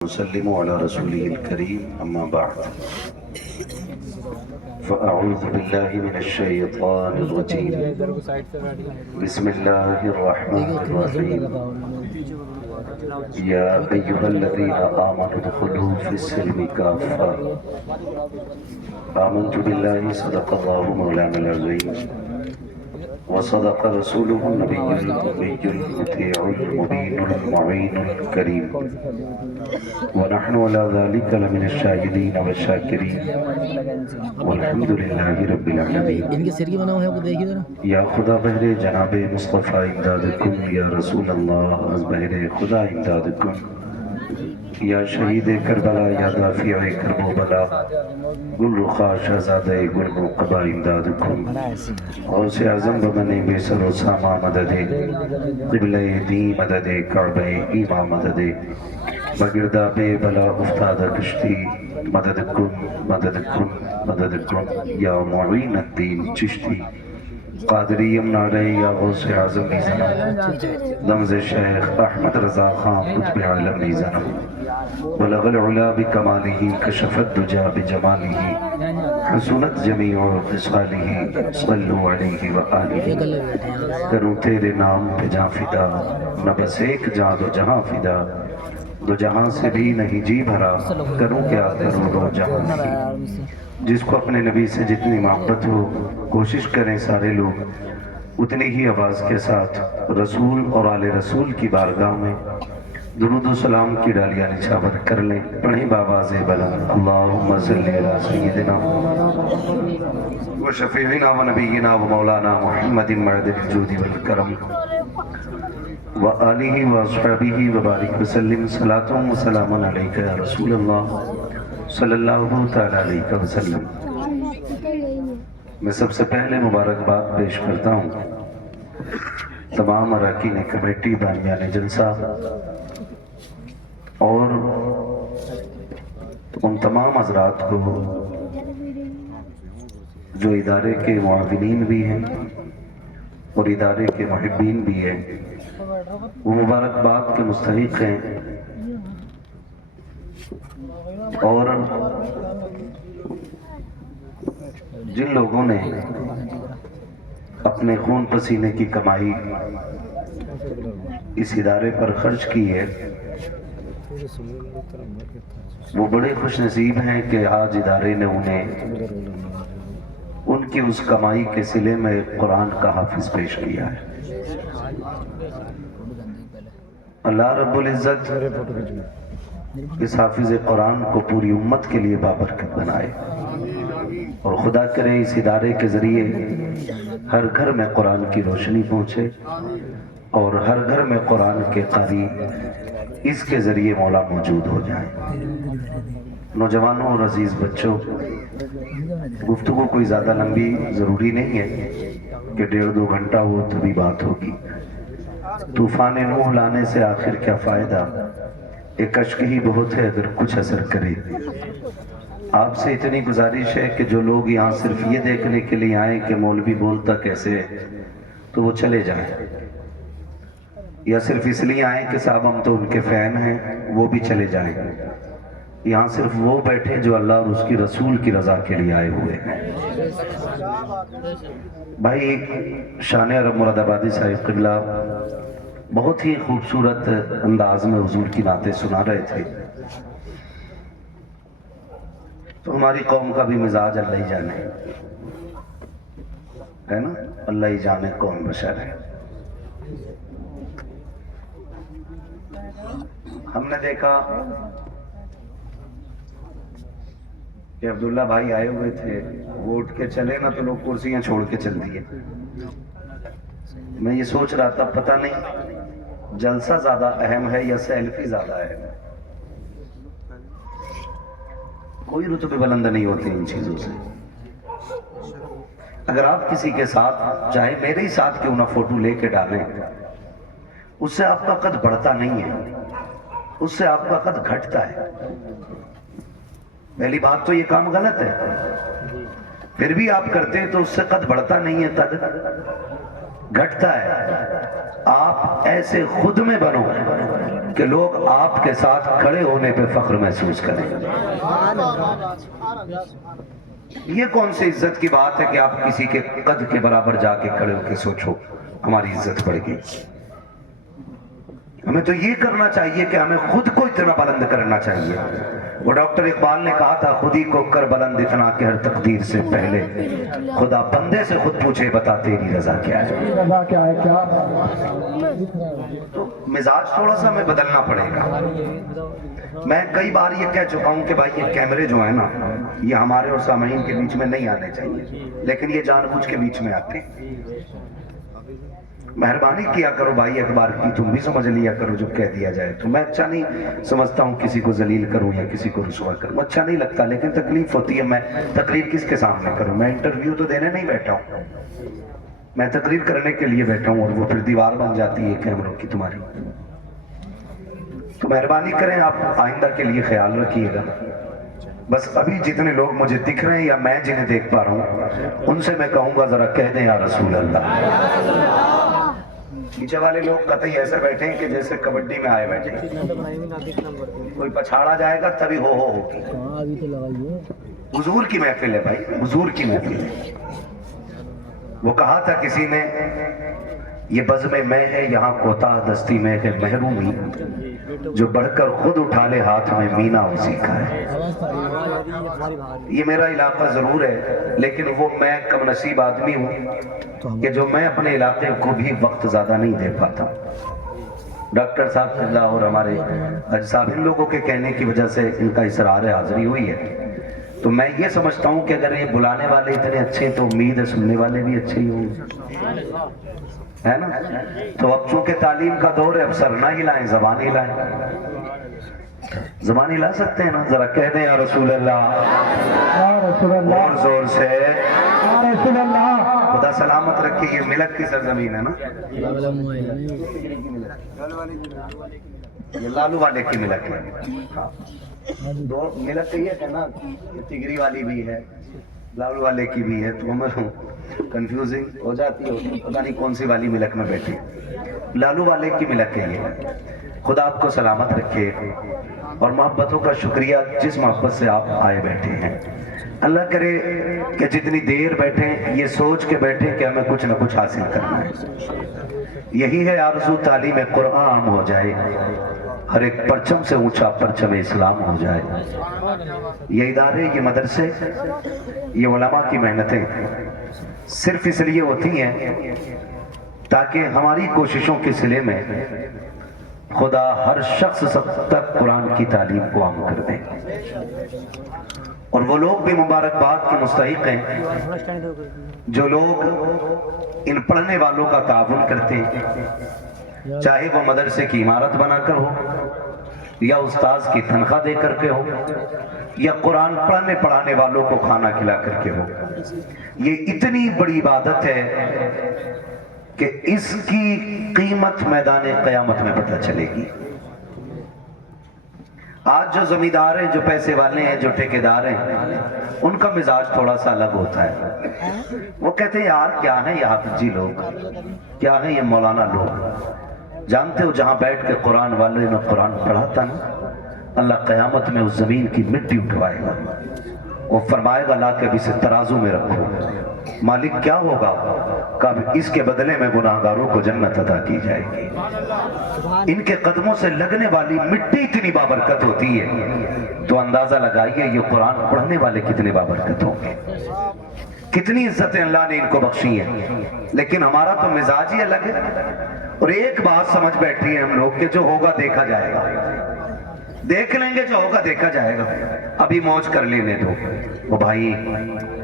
وسلم على رسوله الكريم أما بعد فأعوذ بالله من الشيطان الرجيم بسم الله الرحمن الرحيم يا أيها الذين آمنوا ادخلوا في السلم كافة آمنت بالله صدق الله مولانا العظيم وصدق رسوله النبي الأمي المطيع المبين المعين الكريم ونحن على ذلك لمن الشاهدين والشاكرين والحمد لله رب العالمين یا خدا بہر جناب مصطفیٰ امداد کن یا رسول اللہ از بہر خدا امداد کن یا شہید کربلا یا دافع کرب و بلا گل رخا شہزادہ گل نقبہ امداد کن غوث اعظم بمن بے سر و ساما مدد قبلہ دی مدد کعبہ ایما مدد بگردہ بے بلا افتادہ کشتی مدد کن مدد کن مدد کن یا معین الدین چشتی قادری امنارے یا غوث اعظم نیزنم لمز شیخ احمد رضا خان قطب عالم نیزنم بلغ العلا بکمالہ کشفت دجا بجمالہ حسنت جمیع خصالہ صلو علیہ وآلہ کروں تیرے نام پہ جہاں فدا نہ بس ایک جہاں دو جہاں فدا دو جہاں سے بھی نہیں جی بھرا کروں کیا کروں دو جہاں کی جس کو اپنے نبی سے جتنی محبت ہو کوشش کریں سارے لوگ اتنی ہی آواز کے ساتھ رسول اور آل رسول کی بارگاہ میں درود و سلام کی ڈالیاں نچھاور کر لیں پڑھیں بآواز بلند اللہم صلی علی سیدنا و شفیعنا و نبینا و مولانا محمد معدن الجود والکرم و آلہ و اصحابہ و بارک وسلم صلاة و سلام علیکہ یا رسول اللہ صلی اللہ تعالیٰ علیہ وسلم۔ میں سب سے پہلے مبارکباد پیش کرتا ہوں تمام اراکین کمیٹی بانیان جلسہ اور ان تمام حضرات کو جو ادارے کے معاونین بھی ہیں اور ادارے کے محبین بھی ہیں، وہ مبارکباد کے مستحق ہیں اور جن لوگوں نے اپنے خون پسینے کی کمائی اس ادارے پر خرچ کی ہے، وہ بڑے خوش نصیب ہیں کہ آج ادارے نے انہیں ان کی اس کمائی کے صلے میں قرآن کا حافظ پیش کیا ہے۔ اللہ رب العزت اس حافظ قرآن کو پوری امت کے لیے بابرکت بنائے اور خدا کرے اس ادارے کے ذریعے ہر گھر میں قرآن کی روشنی پہنچے اور ہر گھر میں قرآن کے قاری اس کے ذریعے مولا موجود ہو جائیں۔ نوجوانوں اور عزیز بچوں، گفتگو کوئی زیادہ لمبی ضروری نہیں ہے کہ 1.5-2 گھنٹہ ہو تبھی بات ہوگی۔ طوفان نوح لانے سے آخر کیا فائدہ، ایک اشک ہی بہت ہے اگر کچھ اثر کرے۔ آپ سے اتنی گزارش ہے کہ جو لوگ یہاں صرف یہ دیکھنے کے لیے آئیں کہ مولوی بولتا کیسے ہے تو وہ چلے جائیں، یا صرف اس لیے آئیں کہ صاحب ہم تو ان کے فین ہیں وہ بھی چلے جائیں۔ یہاں صرف وہ بیٹھے جو اللہ اور اس کی رسول کی رضا کے لیے آئے ہوئے ہیں۔ بھائی شان عرب مراد آبادی صاحب قبلہ بہت ہی خوبصورت انداز میں حضور کی نعتیں سنا رہے تھے، تو ہماری قوم کا بھی مزاج اللہ ہی جانے ہے نا، اللہ ہی جانے کون بشر ہے۔ ہم نے دیکھا کہ عبداللہ بھائی آئے ہوئے تھے، وہ اٹھ کے چلے نا تو لوگ کرسیاں چھوڑ کے چل دیے۔ میں یہ سوچ رہا تھا پتہ نہیں جلسہ زیادہ اہم ہے یا سیلفی زیادہ اہم ہے۔ کوئی رتبے بلند نہیں ہوتے ان چیزوں سے۔ اگر آپ کسی کے ساتھ چاہے میرے ہی ساتھ کیوں نہ فوٹو لے کے ڈالیں، اس سے آپ کا قد بڑھتا نہیں ہے، اس سے آپ کا قد گھٹتا ہے۔ پہلی بات تو یہ کام غلط ہے، پھر بھی آپ کرتے ہیں تو اس سے قد بڑھتا نہیں ہے، قد گھٹتا ہے۔ آپ ایسے خود میں بنو کہ لوگ آپ کے ساتھ کھڑے ہونے پہ فخر محسوس کریں۔ یہ کون سی عزت کی بات ہے کہ آپ کسی کے قد کے برابر جا کے کھڑے ہو کے سوچو ہماری عزت بڑھ گئی۔ ہمیں تو یہ کرنا چاہیے کہ ہمیں خود کو اتنا بلند کرنا چاہیے۔ وہ ڈاکٹر اقبال نے کہا تھا، خود ہی کو کر بلند اتنا کہ ہر تقدیر سے پہلے خدا بندے سے خود پوچھے بتا تیری رضا کیا ہے۔ رضا کیا ہے کیا؟ تو مزاج تھوڑا سا ہمیں بدلنا پڑے گا۔ میں کئی بار یہ کہہ چکا ہوں کہ بھائی یہ کیمرے جو ہیں نا، یہ ہمارے اور سامعین کے بیچ میں نہیں آنے چاہیے، لیکن یہ جان بوجھ کے بیچ میں آتے ہیں۔ مہربانی کیا کرو بھائی، ایک بار کی تم بھی سمجھ لیا کرو جو کہہ دیا جائے تو۔ میں اچھا نہیں سمجھتا ہوں کسی کو ذلیل کروں یا کسی کو رسوا کروں، اچھا نہیں لگتا، لیکن تکلیف ہوتی ہے۔ میں تقریر کس کے سامنے کروں؟ میں انٹرویو تو دینے نہیں بیٹھا ہوں، میں تقریر کرنے کے لیے بیٹھا ہوں، اور وہ پھر دیوار بن جاتی ہے کیمروں کی تمہاری۔ تو مہربانی کریں، آپ آئندہ کے لیے خیال رکھیے گا۔ بس ابھی جتنے لوگ مجھے دکھ رہے ہیں یا میں جنہیں دیکھ پا رہا ہوں، ان سے میں کہوں گا ذرا کہہ دیں یا رسول اللہ۔ پیچھے والے لوگ قطعی ایسے بیٹھے ہیں کہ جیسے کبڈی میں آئے بیٹھے ہیں، کوئی پچھاڑا جائے گا تبھی ہو ہوگی۔ حضور کی محفل ہے بھائی، حضور کی محفل ہے۔ وہ کہا تھا کسی نے، یہ بزم میں ہے یہاں کوتاہ دستی میں ہے محرومی، جو بڑھ کر خود اٹھا لے ہاتھ میں مینا اسی کا ہے۔ یہ میرا علاقہ ضرور ہے، لیکن وہ میں کم نصیب آدمی ہوں کہ جو میں اپنے علاقے کو بھی وقت زیادہ نہیں دے پاتا۔ ڈاکٹر صاحب اللہ اور ہمارے حج صاحب، ان لوگوں کے کہنے کی وجہ سے ان کا اصرار حاضری ہوئی ہے۔ تو میں یہ سمجھتا ہوں کہ اگر یہ بلانے والے اتنے اچھے ہیں تو امید ہے سننے والے بھی اچھے ہی ہوں گے، ہے نا؟ تو اب چونکہ تعلیم کا دور ہے، اب سر نہ ہلائیں، زبان ہلائیں۔ زبان ہلا سکتے ہیں نا؟ ذرا کہہ دیں یا رسول اللہ، یا رسول اللہ، اور زور سے یا رسول اللہ۔ خدا سلامت رکھے۔ یہ ملک کی سرزمین ہے نا، یہ لالو والے کی ملک ہے۔ دو ملک یہ ہے نا، تگری والی بھی ہے، لالو والے کی بھی ہے، تو ہمیں کنفیوزنگ ہو جاتی ہے، پتہ نہیں کون سی والی ملک میں بیٹھی۔ لالو والے کی ملک ہے یہ۔ خدا آپ کو سلامت رکھے، اور محبتوں کا شکریہ جس محبت سے آپ آئے بیٹھے ہیں۔ اللہ کرے کہ جتنی دیر بیٹھیں یہ سوچ کے بیٹھیں کہ ہمیں کچھ نہ کچھ حاصل کرنا ہے۔ یہی ہے آرزو، تعلیم قرآن عام ہو جائے، ہر ایک پرچم سے اونچا پرچم اسلام ہو جائے۔ یہ ادارے، یہ مدرسے، یہ علماء کی محنتیں صرف اس لیے ہوتی ہیں تاکہ ہماری کوششوں کے صلے میں خدا ہر شخص تک قرآن کی تعلیم کو عام کر دے، اور وہ لوگ بھی مبارکباد کے مستحق ہیں جو لوگ ان پڑھنے والوں کا تعاون کرتے ہیں، چاہے وہ مدرسے کی عمارت بنا کر ہو، یا استاذ کی تنخواہ دے کر کے ہو، یا قرآن پڑھنے پڑھانے والوں کو کھانا کھلا کر کے ہو۔ یہ اتنی بڑی عبادت ہے کہ اس کی قیمت میدان قیامت میں پتہ چلے گی۔ آج جو زمیندار ہیں، جو پیسے والے ہیں، جو ٹھیکیدار ہیں، ان کا مزاج تھوڑا سا الگ ہوتا ہے۔ وہ کہتے ہیں یار کیا ہیں یہ حافظ جی لوگ، کیا ہیں یہ مولانا لوگ۔ جانتے ہو جہاں بیٹھ کے قرآن والے میں قرآن پڑھاتا نا، اللہ قیامت میں اس زمین کی مٹی اٹھوائے گا، وہ فرمائے گا لا کے اب اسے ترازو میں رکھو۔ مالک کیا ہوگا؟ کب اس کے بدلے میں گناہگاروں کو جنت عطا کی جائے گی۔ ان کے قدموں سے لگنے والی مٹی اتنی بابرکت ہوتی ہے تو اندازہ لگائیے یہ قرآن پڑھنے والے کتنے بابرکت ہوں گے، کتنی عزتیں اللہ نے ان کو بخشی ہیں۔ لیکن ہمارا تو مزاج ہی الگ ہے، اور ایک بات سمجھ بیٹھی ہے ہم لوگ کہ جو ہوگا دیکھا جائے گا، دیکھ لیں گے، جو ہوگا دیکھا جائے گا، ابھی موج کر لینے دو۔ وہ بھائی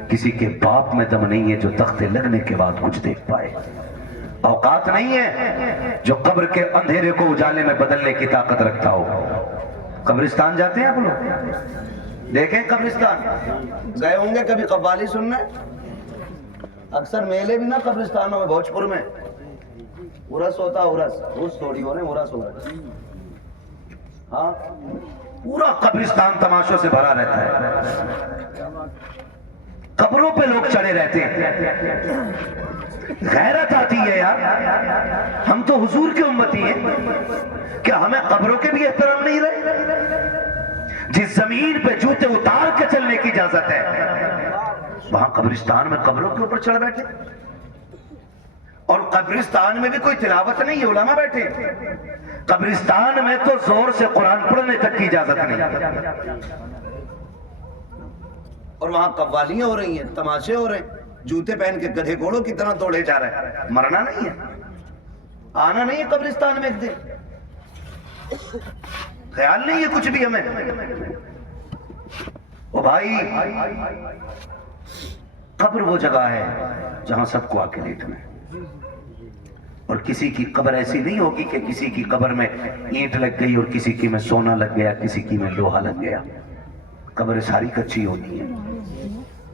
کسی کے باپ میں دم نہیں ہے جو تختے لگنے کے بعد کچھ دیکھ پائے، اوقات نہیں ہے جو قبر کے اندھیرے کو اجالے میں بدلنے کی طاقت رکھتا ہو۔ قبرستان جاتے ہیں آپ لوگ؟ دیکھیں قبرستان، گئے ہوں گے کبھی قوالی سننا؟ اکثر میلے بھی نا قبرستانوں میں، بھوجپور میں عرس ہوتا، عرس تھوڑی ہو رہے، عرس ہو رہا ہے، ہاں پورا قبرستان تماشوں سے بھرا رہتا ہے۔ قبروں پہ لوگ چڑھے رہتے ہیں. غیرت آتی ہے یار. ہم تو حضور کے امتی ہیں، کیا ہمیں قبروں کے بھی احترام نہیں رہے؟ جس زمین پہ جوتے اتار کے چلنے کی اجازت ہے، وہاں قبرستان میں قبروں کے اوپر چڑھ بیٹھے. اور قبرستان میں بھی کوئی تلاوت نہیں ہے، علماء بیٹھے. قبرستان میں تو زور سے قرآن پڑھنے تک کی اجازت نہیں. اور وہاں قوالیاں ہو رہی ہیں، تماشے ہو رہے ہیں، جوتے پہن کے گدھے گھوڑوں کی طرح توڑے جا رہے ہیں. مرنا نہیں ہے، آنا نہیں ہے قبرستان میں ایک دن. خیال نہیں ہے کچھ بھی ہمیں. او بھائی، قبر وہ جگہ ہے جہاں سب کو آ کے لیٹنا ہے. اور کسی کی قبر ایسی نہیں ہوگی کہ کسی کی قبر میں اینٹ لگ گئی اور کسی کی میں سونا لگ گیا، کسی کی میں لوہا لگ گیا. قبر ساری کچی ہوتی ہے.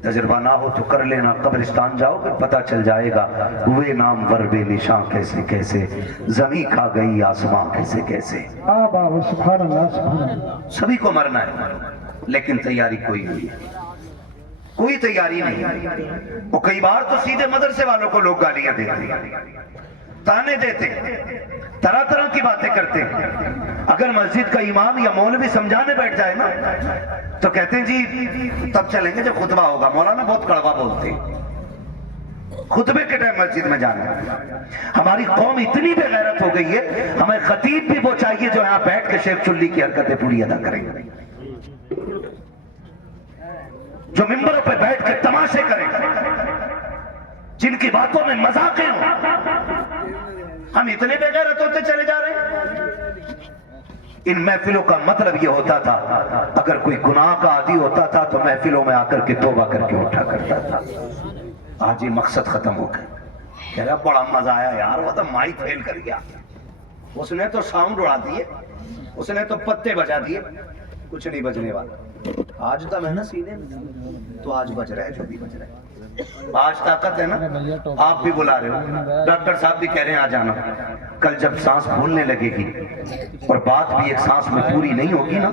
تجربہ نہ ہو تو کر لینا، قبرستان جاؤ پھر پتہ چل جائے گا ہوئے نام ور بے نشاں کیسے کیسے، زمیں کھا گئی آسماں کیسے کیسے. سبحان اللہ سبحان اللہ. سبھی کو مرنا ہے، لیکن تیاری کوئی نہیں ہے، کوئی تیاری نہیں. اور کئی بار تو سیدھے مدرسے والوں کو لوگ گالیاں دیتے، تانے دیتے، طرح طرح کی باتیں کرتے. اگر مسجد کا امام یا مولوی سمجھانے بیٹھ جائے نا تو کہتے ہیں جی تب چلیں گے جب خطبہ ہوگا. مولانا بہت کڑوا بولتے ہیں، خطبے کے ٹائم مسجد میں جانا. ہماری قوم اتنی بے غیرت ہو گئی ہے، ہمیں خطیب بھی وہ چاہیے جو یہاں بیٹھ کے شیخ چلی کی حرکتیں پوری ادا کریں، جو ممبروں پہ بیٹھ کے تماشے کریں، جن کی باتوں میں مذاقیں ہوں. ہم اتنے بے غیرت ہوتے چلے جا رہے ہیں. ان محفلوں کا مطلب یہ ہوتا تھا، اگر کوئی گناہ کا عادی ہوتا تھا تو محفلوں میں آ کر کے توبہ کر کے اٹھا کرتا تھا. آج یہ مقصد ختم ہو گیا. کہہ رہا بڑا مزہ آیا یار، وہ تو مائک فیل کر گیا، اس نے تو ساؤنڈ اڑا دیے، اس نے تو پتے بجا دیے، کچھ نہیں بجنے والا. آج تو ہے نا سینے میں، تو آج بج رہا ہے جو بھی بج رہا ہے. آج طاقت ہے نا. آپ بھی بلا رہے ہو، ڈاکٹر صاحب بھی کہہ رہے ہیں آ جانا. کل جب سانس بھولنے لگے گی اور بات بھی ایک سانس میں پوری نہیں ہوگی نا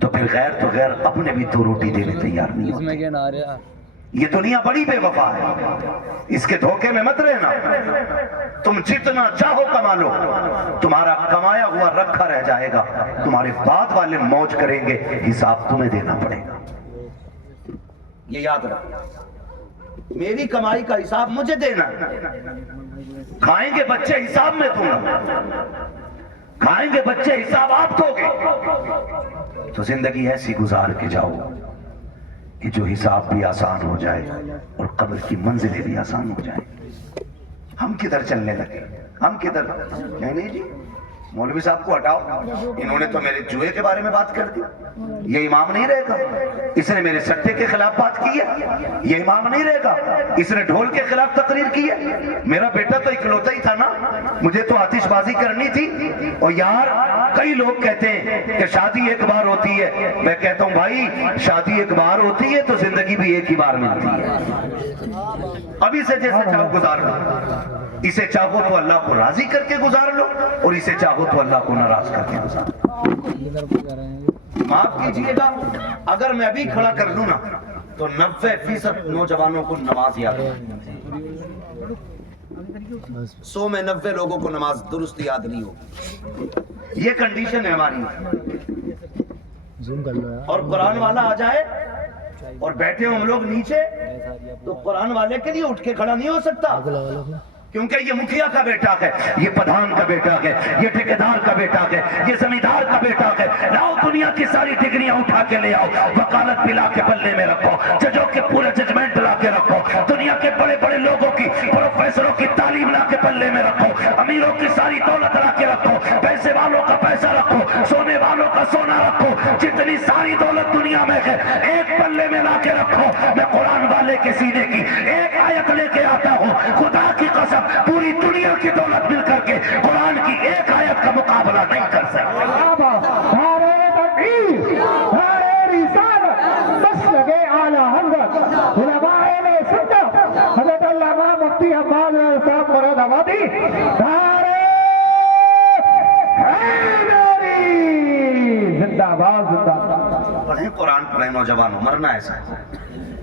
تو پھر غیر تو غیر اپنے بھی دو روٹی دینے تیار نہیں ہوتے. یہ دنیا بڑی بے وفا ہے، اس کے دھوکے میں مت رہنا. تم جتنا چاہو کما لو، تمہارا کمایا ہوا رکھا رہ جائے گا. تمہارے بعد والے موج کریں گے، حساب تمہیں دینا پڑے گا. یہ یاد رکھو، میری کمائی کا حساب مجھے دینا. کھائیں گے بچے حساب میں دوں گا، کھائیں گے بچے حساب آپ دو گے. تو زندگی ایسی گزار کے جاؤ کہ جو حساب بھی آسان ہو جائے اور قبر کی منزلیں بھی آسان ہو جائیں. ہم کدھر چلنے لگے، ہم کدھر. نہیں جی مولوی صاحب کو ہٹاؤ، انہوں نے تو میرے جوئے کے بارے میں بات کر دی، یہ امام نہیں رہے گا. اس نے میرے سٹے کے خلاف بات کی ہے، یہ امام نہیں رہے گا. اس نے ڈھول کے خلاف تقریر کی ہے. میرا بیٹا تو اکلوتا ہی تھا نا، مجھے تو آتش بازی کرنی تھی. اور یار کئی لوگ کہتے ہیں کہ شادی ایک بار ہوتی ہے. میں کہتا ہوں بھائی شادی ایک بار ہوتی ہے تو زندگی بھی ایک ہی بار ملتی ہے. ابھی سے جیسے چاہو گزار لو، اسے چاہو تو اللہ کو راضی کر کے گزار لو اور اسے چاہو تو اللہ کو ناراض کر کے گزار لو. معاف کیجئے گا اگر میں ابھی کھڑا کر لوں نا تو 90% نوجوانوں کو نماز یاد نہیں، 100 میں 90 لوگوں کو نماز درست یاد نہیں ہوگی. یہ کنڈیشن ہے ہماری. اور قرآن والا آ جائے اور بیٹھے ہم لوگ نیچے تو قرآن والے کے لیے اٹھ کے کھڑا نہیں ہو سکتا، کیونکہ یہ مکھیا کا بیٹا ہے، یہ پردھان کا بیٹا ہے، یہ ٹھیکیدار کا بیٹا ہے، یہ زمیندار کا بیٹا ہے. لاؤ دنیا کی ساری ڈگریاں اٹھا کے لے آؤ، وکالت پلا کے پلے میں رکھو، ججوں کے پورے ججمنٹ لا کے رکھو، دنیا کے بڑے بڑے لوگوں کی پروفیسروں کی تعلیم لا کے پلے میں رکھو، امیروں کی ساری دولت لا کے رکھو، پیسے والوں کا پیسہ رکھو، سونے والوں کا سونا رکھو، جتنی ساری دولت دنیا میں ہے ایک پلے میں لا کے رکھو. میں قرآن والے کے سینے کی ایک آیت لے کے آتا ہوں، خدا کی قسم پوری دنیا کی دولت مل کر کے قرآن کی ایک آیت کا مقابلہ نہیں کر سکتے. حضرت علامہ مفتی عباس صاحب مراد آبادی زندہ باد. پڑھیں قرآن پڑھیں نوجوانوں، مرنا ایسا ہے.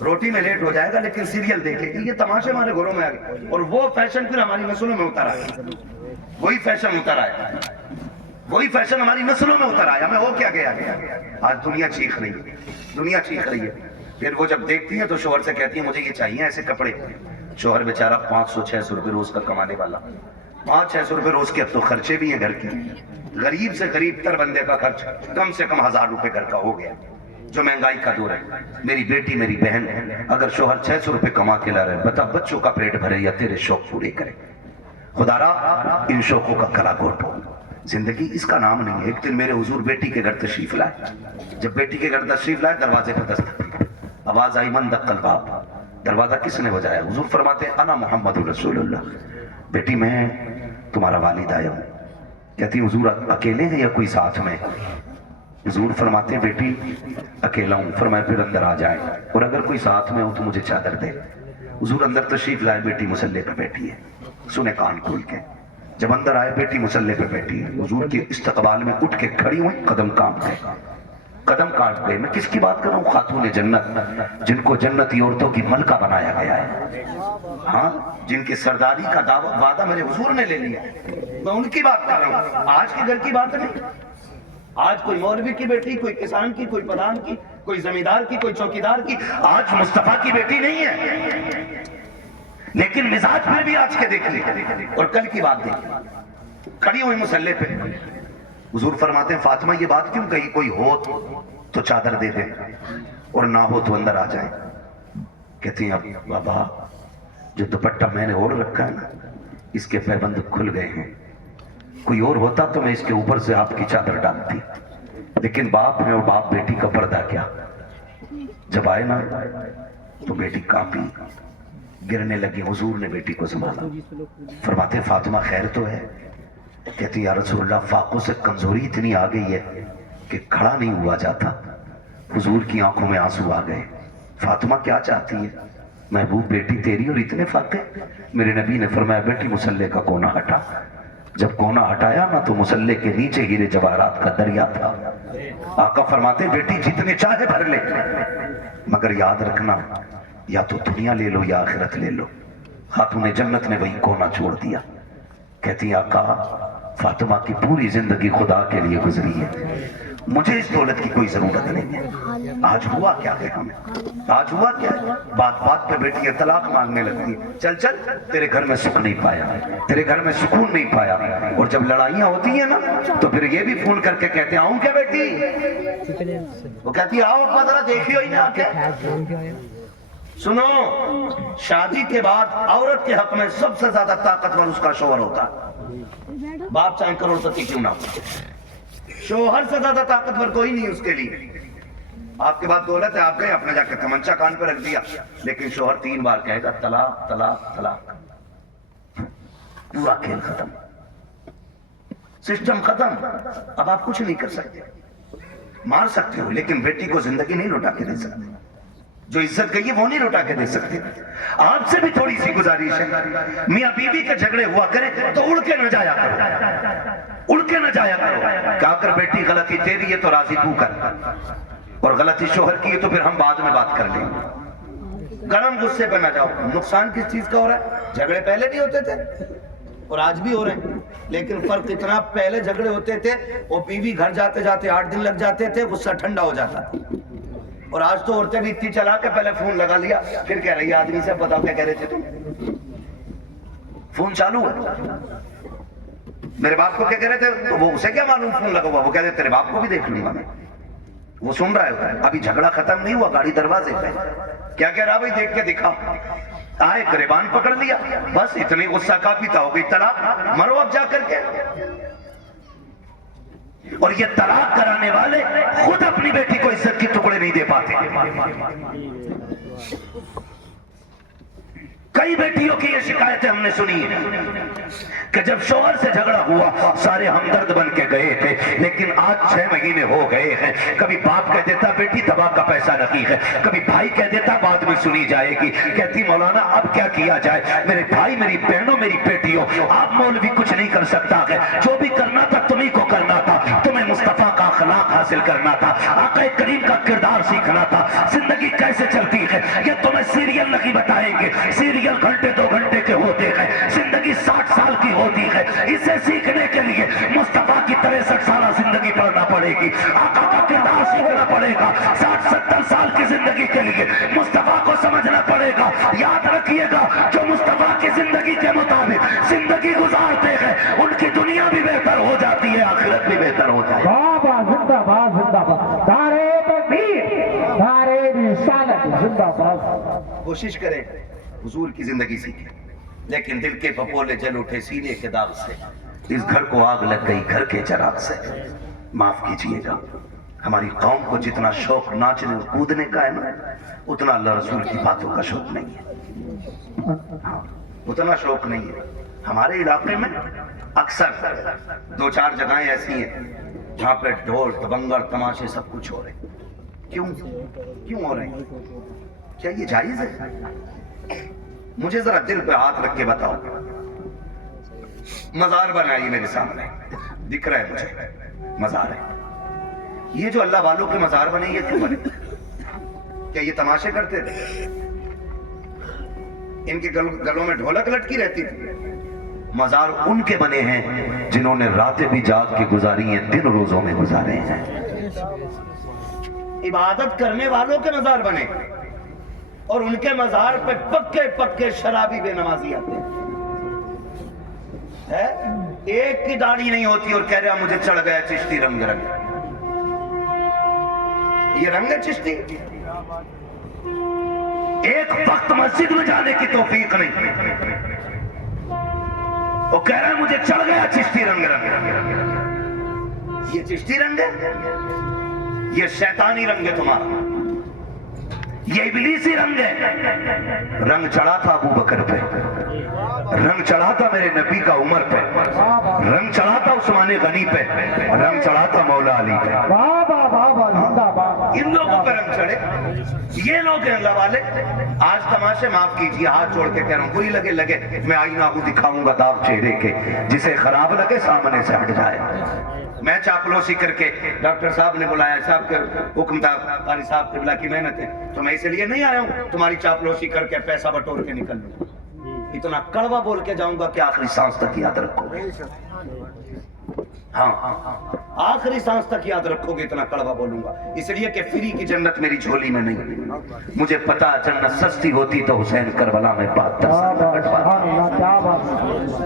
روٹی میں لیٹ ہو جائے گا لیکن سیریل دیکھے گی. یہ تماشے ہمارے گھروں میں آ گئے اور وہ فیشن پھر ہماری نسلوں میں اتر آئے. وہی فیشن اتر آئے, وہی فیشن ہماری نسلوں میں اتر آیا. ہمیں ہو کیا گیا, آج دنیا چیخ رہی ہے, دنیا چیخ رہی ہے. پھر وہ جب دیکھتی ہے تو شوہر سے کہتی ہے مجھے یہ چاہیے ایسے کپڑے. شوہر بیچارہ 500-600 روپے روز کا کمانے والا, 500-600 روپے روز کے اب تو خرچے بھی ہیں گھر کی. غریب سے غریب تر بندے کا خرچ کم سے کم 1000 روپے گھر کا ہو گیا, جو مہنگائی کا دور ہے. میری بیٹی میری بہن اگر شوہر 600 روپے کما کے لا رہے, بتا بچوں کا پیٹ بھرے یا تیرے شوق پورے کرے. خدا را ان شوقوں کا کلا گھوٹو. زندگی اس کا نام نہیں ہے. ایک دن میرے حضور بیٹی کے گھر تشریف لائے. جب بیٹی کے گھر تشریف لائے دروازے پر دستک دی, آواز آئی من دق الباب. دروازہ کس نے بجایا؟ حضور فرماتے ہیں انا محمد رسول اللہ. بیٹی میں تمہارا والد آیا ہوں. کہتی حضور اکیلے ہیں یا کوئی ساتھ میں؟ حضور فرماتے ہیں بیٹی اکیلا ہوں. فرمایا پھر اندر آ جائیں, اور اگر کوئی ساتھ میں ہو تو مجھے چادر دے. حضور اندر تشریف لائے, بیٹی مصلے پہ بیٹھی ہے, سنے کان کھول کے. جب اندر آئے بیٹی مصلے پہ بیٹھی ہے, حضور کے استقبال میں اٹھ کے کھڑی ہوئی, قدم کانپ گئے, قدم کاٹ گئے. میں کس کی بات کر رہا ہوں؟ خاتون جنت, جن کو جنتی عورتوں کی ملکہ بنایا گیا ہے, ہاں, جن کی سرداری کا وعدہ میرے حضور نے لے لیا. میں ان کی بات کر رہا ہوں, آج کے گھر کی بات نہیں. آج کوئی مولوی کی بیٹی, کوئی کسان کی, کوئی پردھان کی, کوئی زمیندار کی, کوئی چوکیدار کی, آج مصطفیٰ کی بیٹی نہیں ہے. لیکن مزاج میں بھی آج کے دیکھ لی. اور کل کی بات دیکھ, کھڑی ہوئی مصلے پہ. حضور فرماتے ہیں فاطمہ یہ بات کیوں کہی؟ کوئی ہو تو چادر دے دے اور نہ ہو تو اندر آ جائے. کہتی ہیں بابا جو دوپٹہ میں نے اوڑھ رکھا ہے نا, اس کے پیبند کھل گئے ہیں. کوئی اور ہوتا تو میں اس کے اوپر سے آپ کی چادر ڈالتی, لیکن باپ ہے اور باپ بیٹی کا پردہ کیا. جب آئے نا تو بیٹی کانپی, گرنے لگی. حضور نے بیٹی کو سنبھالا. فرماتے ہیں فاطمہ خیر تو ہے؟ کہتی یا رسول اللہ فاقوں سے کمزوری اتنی آ گئی ہے کہ کھڑا نہیں ہوا جاتا. حضور کی آنکھوں میں آنسو آ گئے. فاطمہ کیا چاہتی ہے؟ محبوب بیٹی تیری اور اتنے فاقے؟ میرے نبی نے فرمایا بیٹی مصلے کا کونا ہٹا. جب کونا ہٹایا نا تو مصلے کے نیچے ہیرے جواہرات کا دریا تھا. آقا فرماتے بیٹی جتنے چاہے بھر لے, مگر یاد رکھنا یا تو دنیا لے لو یا آخرت لے لو. خاتون جنت نے وہی کونا چھوڑ دیا. کہتی آقا فاطمہ کی پوری زندگی خدا کے لیے گزری ہے, مجھے اس دولت کی کوئی ضرورت نہیں ہے. آج ہوا کیا ہے ہمیں, آج ہوا کیا ہے؟ بات بات پہ بیٹی ہے طلاق مانگنے لگتی. چل چل تیرے گھر میں سکھ نہیں پایا, تیرے گھر میں سکون نہیں پایا. اور جب لڑائیاں ہوتی ہیں نا تو پھر یہ بھی فون کر کے کہتے ہیں آؤں کیا بیٹی؟ وہ کہتی ہے آؤ ابا ذرا دیکھیو ہی نہ آ کے. سنو, شادی کے بعد عورت کے حق میں سب سے زیادہ طاقتور اس کا شوہر ہوتا ہے. باپ چاہے کروڑ پتی کیوں نہ ہو, شوہر سے زیادہ طاقتور کوئی نہیں اس کے لیے. آپ کے بعد دولت ہے, آپ گئے اپنے جا کے تمنچا کان پہ رکھ دیا, لیکن شوہر 3 بار کہے گا طلاق طلاق طلاق. پورا کھیل ختم, سسٹم ختم. اب آپ کچھ نہیں کر سکتے. مار سکتے ہو لیکن بیٹی کو زندگی نہیں لوٹا کے دے سکتے. جو عزت گئی ہے وہ نہیں لوٹا کے دے سکتے. آپ سے بھی تھوڑی سی گزارش ہے, میاں بیوی کے جھگڑے ہوا کرے تو اڑ کے نہ جایا کرو, اڑ کے نہ جایا کرو. کہا کر بیٹی غلطی تیری ہے تو راضی تو کر, اور غلطی شوہر کی ہے تو پھر ہم بعد میں بات کر لیں گے. گرم غصے پہ نہ جاؤ. نقصان کس چیز کا ہو رہا ہے؟ جھگڑے پہلے بھی ہوتے تھے اور آج بھی ہو رہے ہیں, لیکن فرق اتنا, پہلے جھگڑے ہوتے تھے وہ بیوی گھر جاتے جاتے 8 دن لگ جاتے تھے, غصہ ٹھنڈا ہو جاتا. اور آج تو عورتیں بھی اتنی چلا کے پہلے فون لگا لیا, پھر کہہ رہی ہے آدمی سے بتاؤ کیا کہہ رہے تھے تم. فون چالو ہے, میرے باپ کو کیا کہہ رہے تھے, تو وہ اسے کیا معلوم فون لگا ہوا. وہ کہہ رہے تیرے باپ کو بھی دیکھ لوں گا میں. وہ سن رہا ہے, ابھی جھگڑا ختم نہیں ہوا, گاڑی دروازے پہ. کیا کہہ رہا بھائی دیکھ کے دکھا. آئے گریبان پکڑ لیا, بس اتنی غصہ کافی تھا, ہو گئی طلاق. مرو اب جا کر کے. اور یہ طلاق کرانے والے خود اپنی بیٹی کو عزت کے ٹکڑے نہیں دے پاتے. کئی بیٹیوں کی یہ شکایتیں ہم نے سنی ہیں کہ جب شوہر سے جھگڑا ہوا سارے ہمدرد بن کے گئے تھے, لیکن آج 6 مہینے ہو گئے ہیں. کبھی باپ کہہ دیتا بیٹی دوا کا پیسہ نہیں ہے, کبھی بھائی کہہ دیتا بعد میں سنی جائے گی. کہتی مولانا اب کیا کیا جائے, میرے بھائی میری بہنوں میری بیٹیوں, آپ مولوی کچھ نہیں کر سکتا ہے. جو بھی کرنا تھا تمہیں کو کرنا تھا, تمہیں مصطفیٰ کا اخلاق حاصل کرنا تھا, آقا کریم کا کردار سیکھنا تھا. زندگی کیسے چلتی ہے گی. آقا کا کردار سیکھنا پڑے گا. 60-70 سال کی زندگی کے لیے مصطفیٰ کو سمجھنا پڑے گا. یاد رکھیے گا جو مصطفیٰ کی زندگی کے مطابق زندگی گزارتے ہیں ان کی دنیا بھی بہتر ہو جاتی ہے, آخرت بھی بہتر ہو جاتی ہے. بابا زندہ باد زندہ باد. نعرہ تکبیر, نعرہ رسالت, زندہ باد. کوشش کریں حضور کی زندگی سیکھیں, لیکن دل کے پپولے جل اٹھے سینے کے داغ سے, اس گھر کو آگ لگ گئی گھر کے چراغ سے. معاف کیجئے گا, ہماری قوم کو جتنا شوق ناچنے اور کودنے کا ہے نا, اتنا اللہ رسول کی باتوں کا شوق نہیں ہے. اتنا شوق نہیں ہے. ہمارے علاقے میں اکثر 2-4 جگہیں ایسی ہیں جہاں پہ ڈھول دبنگر تماشے سب کچھ ہو رہے ہیں. کیوں ہو رہے ہیں؟ کیا یہ جائز ہے؟ مجھے ذرا دل پہ ہاتھ رکھ کے بتاؤ. مزار بنائی میرے سامنے دکھ رہا ہے مجھے, مزار ہے. یہ جو اللہ والوں کے مزار بنے یہ کیوں بنے؟ کیا یہ تماشے کرتے تھے؟ ان کے گلوں میں ڈھولک لٹکی رہتی تھی؟ مزار ان کے بنے ہیں جنہوں نے راتیں بھی جاگ کے گزاری ہیں, دن روزوں میں گزارے ہیں. عبادت کرنے والوں کے مزار بنے اور ان کے مزار پہ پکے پکے شرابی بے نمازی آتے ہیں. ایک کی داڑھی نہیں ہوتی اور کہہ رہا مجھے چڑھ گیا چشتی رنگ رنگ. یہ رنگ ہے چشتی؟ ایک وقت مسجد میں جانے کی توفیق نہیں, وہ کہہ رہا ہے مجھے چڑھ گیا چشتی رنگ رنگ. یہ چشتی رنگ ہے؟ یہ شیطانی رنگ ہے تمہارا, یہ ابلیسی رنگ ہے. رنگ چڑھا تھا ابو بکر پہ, رنگ چڑھا تھا میرے نبی کا عمر پہ, رنگ چڑھا تھا عثمان غنی پہ, رنگ چڑھا تھا مولا علی پہ. بابا بابا زندہ باد. ان لوگوں پہ رنگ چڑھے, یہ لوگ ہیں اللہ والے. آج تماشے معاف کیجیے, ہاتھ جوڑ کے کہہ رہا ہوں, بری لگے میں آئینہ کو دکھاؤں گا داغ چہرے کے, جسے خراب لگے سامنے سے ہٹ جائے. میں چاپلوسی کر کے ڈاکٹر صاحب نے بلایا, صاحب کے حکم تھا, قاری صاحب قبلہ کی محنت ہے, تو میں اس لیے نہیں آیا ہوں تمہاری چاپلوسی کر کے پیسہ بٹور کے نکل لوں. اتنا کڑوا بول کے جاؤں گا کہ آخری سانس تک یاد رکھو گے. ہاں آخری سانس تک یاد رکھو گے, اتنا کڑوا بولوں گا. اس لیے کہ فری کی جنت میری جھولی میں نہیں. مجھے پتا جنت سستی ہوتی تو حسین کربلا میں 72 سال کٹواتا.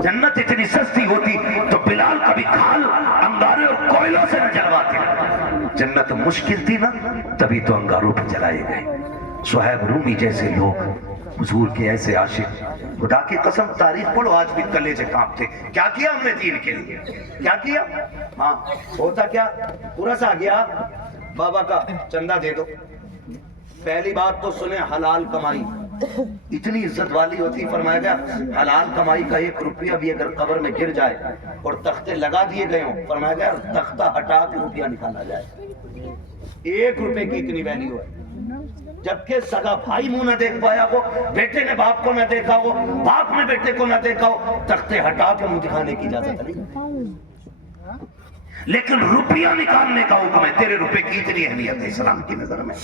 جنت اتنی سستی ہوتی تو بلال کبھی کھال انگارے اور کوئلوں سے نہ جلواتے. جنت مشکل تھی نا, تبھی تو انگاروں پہ جلائے گئے. صہیب رومی جیسے لوگ, حضور کے ایسے عاشق, خدا کی قسم تاریخ پڑھو آج بھی کلیجے کانپتے. کیا کیا ہم نے دین کے لیے, کیا کیا؟ ہاں ہوتا کیا, پورا سا گیا بابا کا چندہ دے دو. پہلی بات تو سنیں حلال کمائی اتنی عزت والی ہوتی. فرمایا گیا حلال کمائی کا 1 روپیہ بھی اگر قبر میں گر جائے اور تختے لگا دیے گئے ہوں, فرمایا گیا تختہ ہٹا کے روپیہ نکالا جائے. 1 روپے کی اتنی ویلیو ہے. جبکہ سگا بھائی منہ نہ دیکھ پایا ہو, بیٹے نے باپ کو نہ دیکھا ہو, باپ نے بیٹے کو نہ دیکھا ہو, تختے ہٹا کے منہ دکھانے کی اجازت نہیں. لیکن روپیہ نکالنے کا حکم ہے. تیرے روپے کی اتنی اہمیت ہے اسلام کی نظر میں,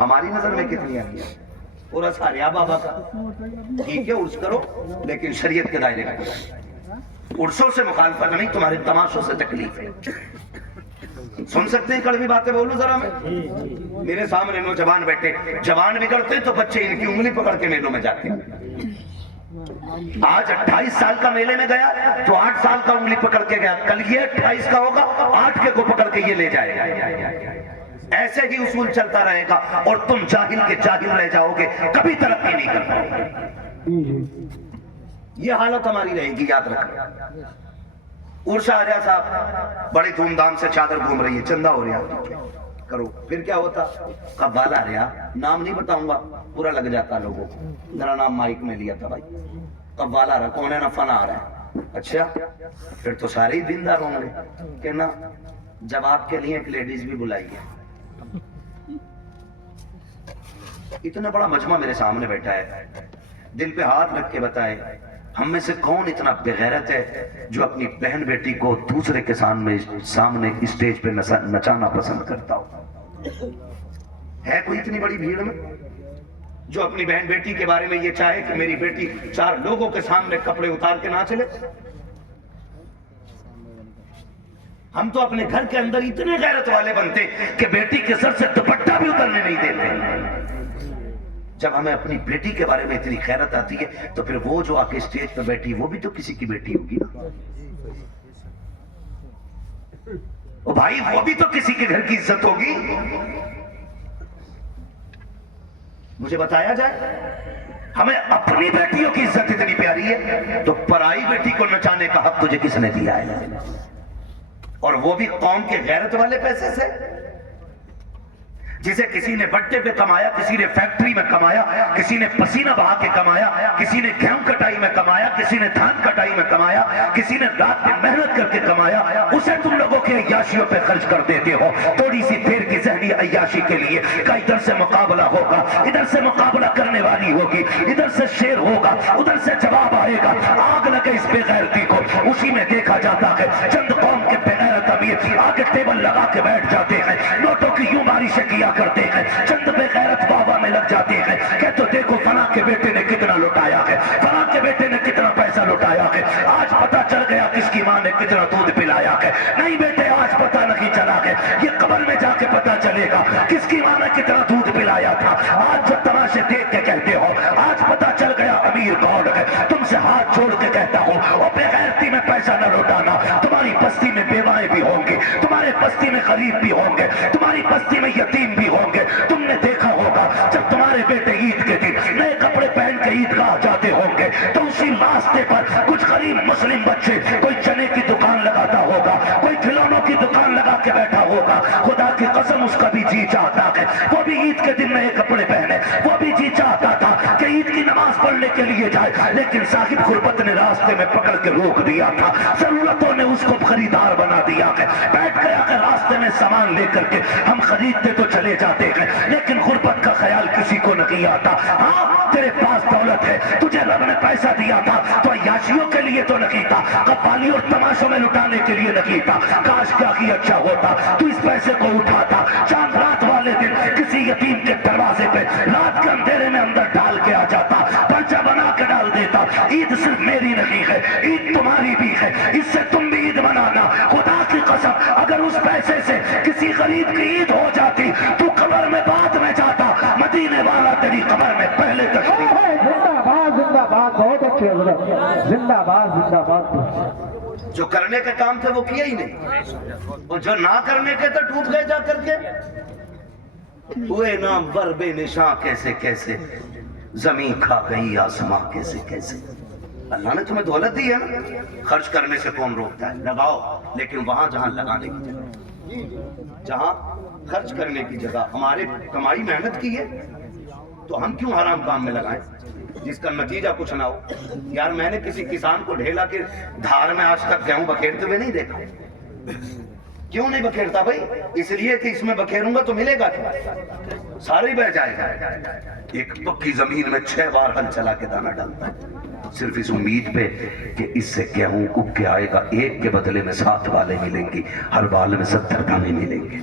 ہماری نظر میں کتنی اہمیت. پورا ساریا بابا کا ٹھیک ہے عرس کرو, لیکن شریعت کے دائرے میں. عرسوں سے مخالفت نہیں, تمہارے تماشوں سے تکلیف ہے. سن سکتے ہیں کڑوی باتیں بولوں ذرا میں؟ میرے سامنے نوجوان بیٹھے, جوان بگڑتے تو بچے ان کی انگلی پکڑ کے میلوں میں جاتے ہیں. آج 28 سال کا میلے میں گیا تو 8 سال کا انگلی پکڑ کے گیا, کل یہ 28 کا ہوگا 8 کے کو پکڑ کے یہ لے جائے گا. ایسے ہی اصول چلتا رہے گا اور تم جاہل کے جاہل رہ جاؤ گے, کبھی ترقی نہیں کر پاؤ گے. یہ حالت ہماری رہے گی, یاد رکھنا. عرس آ رہا صاحب, بڑی دھوم دھام سے چادر گھوم رہی ہے, چندہ ہو رہا, کرو. پھر کیا ہوتا, قبال آ رہا, نام نہیں بتاؤں گا پورا لگ جاتا لوگوں کو, میرا نام مائک میں لیا تھا بھائی. قبال آ رہا, کون ہے نا, فن آ رہا ہے. اچھا پھر تو سارے ہی دیندار ہوں گے کہ نا. جواب کے لیے ایک لیڈیز بھی بلائی ہے. اتنا بڑا مجمع میرے سامنے بیٹھا ہے, دل پہ ہاتھ رکھ کے بتائے ہم میں سے کون اتنا بغیرت ہے جو اپنی بہن بیٹی کو دوسرے کے سامنے اسٹیج پہ نچانا پسند کرتا ہو؟ ہے کوئی اتنی بڑی بھیڑ میں جو اپنی بہن بیٹی کے بارے میں یہ چاہے کہ میری بیٹی 4 لوگوں کے سامنے کپڑے اتار کے نہ چلے؟ ہم تو اپنے گھر کے اندر اتنے غیرت والے بنتے کہ بیٹی کے سر سے دوپٹہ بھی اترنے نہیں دیتے. جب ہمیں اپنی بیٹی کے بارے میں اتنی غیرت آتی ہے تو پھر وہ جو آ کے اسٹیج پہ بیٹھی وہ بھی تو کسی کی بیٹی ہوگی نا. او بھائی وہ بھی تو کسی کے گھر کی عزت ہوگی. مجھے بتایا جائے ہمیں اپنی بیٹیوں کی عزت اتنی پیاری ہے تو پرائی بیٹی کو نچانے کا حق تجھے کس نے دیا ہے؟ اور وہ بھی قوم کے غیرت والے پیسے سے. جسے کسی نے بٹے پہ کمایا, کسی نے فیکٹری میں کمایا, کسی نے پسینہ بہا کے کمایا, کسی نے گیہوں کٹائی میں کمایا, کسی نے دھان کٹائی میں کمایا, کسی نے رات دن محنت کر کے کمایا, اسے تم لوگوں کے عیاشیوں پہ خرچ کر دیتے ہو تھوڑی سی دیر کی ذہنی عیاشی کے لیے. کہ ادھر سے مقابلہ ہوگا, ادھر سے مقابلہ کرنے والی ہوگی, ادھر سے شیر ہوگا, ادھر سے جواب آئے گا. آگ لگے اس بے غیرتی کو. اسی میں دیکھا جاتا ہے چند قوم کے بے غیرت امیر آگے ٹیبل لگا کے بیٹھ جاتے ہیں, نوٹوں کی یوں بارشیں کیا کرتے ہیں, چند بے غیرت بابا میں لگ جاتے ہیں کہ تو دیکھو فلاں کے بیٹے نے کتنا لٹایا ہے, فلاں کے بیٹے نے کتنا پیسہ لٹایا ہے, آج پتا چل گیا کس کی ماں نے کتنا دودھ پلایا ہے. نہیں بیٹے آج پتا نہیں چلا ہے, یہ قبر میں جا کے پتا چلے گا کس کی ماں نے کتنا دودھ پلایا تھا. آج جو تماشے دیکھ کے کہتے ہو آج پتا چل گیا امیر کون ہے. تم سے ہاتھ چھوڑ کے کہتا ہوں اور بے غیرتی میں پیسہ نہ لوٹانا. تمہاری بستی میں بیوائیں بھی ہوں گی, تمہارے بستی میں غریب بھی ہوں گے, تمہاری بستی میں یتیم بھی ہوں گے. تم نے دیکھا ہوگا جب تمہارے بیٹے عید کے دن نئے کپڑے پہن کے عیدگاہ جاتے ہوں گے تو اسی راستے پر کچھ غریب مسلم بچے کوئی چنے کی دکان لگاتا ہوگا, کوئی کھلونوں کی دکان لگا کے بیٹھا ہوگا. خدا کی قسم اس کا بھی جی چاہتا ہے وہ بھی عید کے دن نئے کپڑے پہنے, وہ بھی جی چاہتا تھا کہ عید کی نماز پڑھنے کے لیے جائے, لیکن صاحب غربت نے راستے میں پکڑ کے روک دیا تھا, ضرورتوں نے اس کو خریدار بنا دیا ہے. بیٹھ گیا کہ راستے میں سامان لے کر کے ہم خریدتے تو چلے جاتے ہیں لیکن غربت کا خیال کسی کو نہیں آتا. ہاں تیرے پاس دولت ہے, تجھے رب نے پیسہ دیا تھا تو عیاشیوں کے لیے تو نہیں تھا, قوالی اور تماشوں میں لٹانے کے لیے نہیں تھا. کاش کیا ہی اچھا ہوتا تو اس پیسے کو اٹھاتا, چاند رات والے دن کسی یتیم کے دروازے پہ رات کے اندھیرے میں اندر ڈال کے آ جاتا, پرچہ بنا کے ڈال دیتا. عید صرف میری نہیں ہے, عید تمہاری بھی ہے, اس سے تم بھی عید منانا. خدا کی قسم اگر اس پیسے سے کسی غریب کی عید ہو جاتی تو قبر میں بعد میں جاتا, مدینے والا تیری قبر میں پہلے تشریف. زندہ باد زندہ باد, بہت اچھے حضرت, زندہ باد زندہ باد. جو کرنے کے کام تھے وہ کیا ہی نہیں, اور جو نہ کرنے کے تھے ٹوٹ گئے جا کر کے. ہوئے نام ور بے نشاں کیسے کیسے, زمین کھا گئی آسماں کیسے کیسے. اللہ نے تمہیں دولت دی ہے نا, خرچ کرنے سے کون روکتا ہے؟ لگاؤ, لیکن وہاں جہاں لگانے کی جگہ, جہاں خرچ کرنے کی جگہ. ہمارے کمائی محنت کی ہے تو ہم کیوں حرام کام میں لگائیں جس کا نتیجہ کچھ نہ ہو. یار میں نے کسی کسان کو ڈھیلا کے دھار میں آج تک گیہوں بکھیرتے ہوئے نہیں دیکھا. کیوں نہیں بکھیرتا بھائی؟ اس لیے کہ اس میں بکھیروں گا تو ملے گا کیا؟ سارے بہ جائے گا. ایک پکی زمین میں 6 بار ہل چلا کے دانا ڈالتا ہے صرف اس امید پہ کہ اس سے گیہوں اگ کے آئے گا, ایک کے بدلے میں 7 بالیں ملیں گی, ہر بال میں 70 دانے ملیں گے.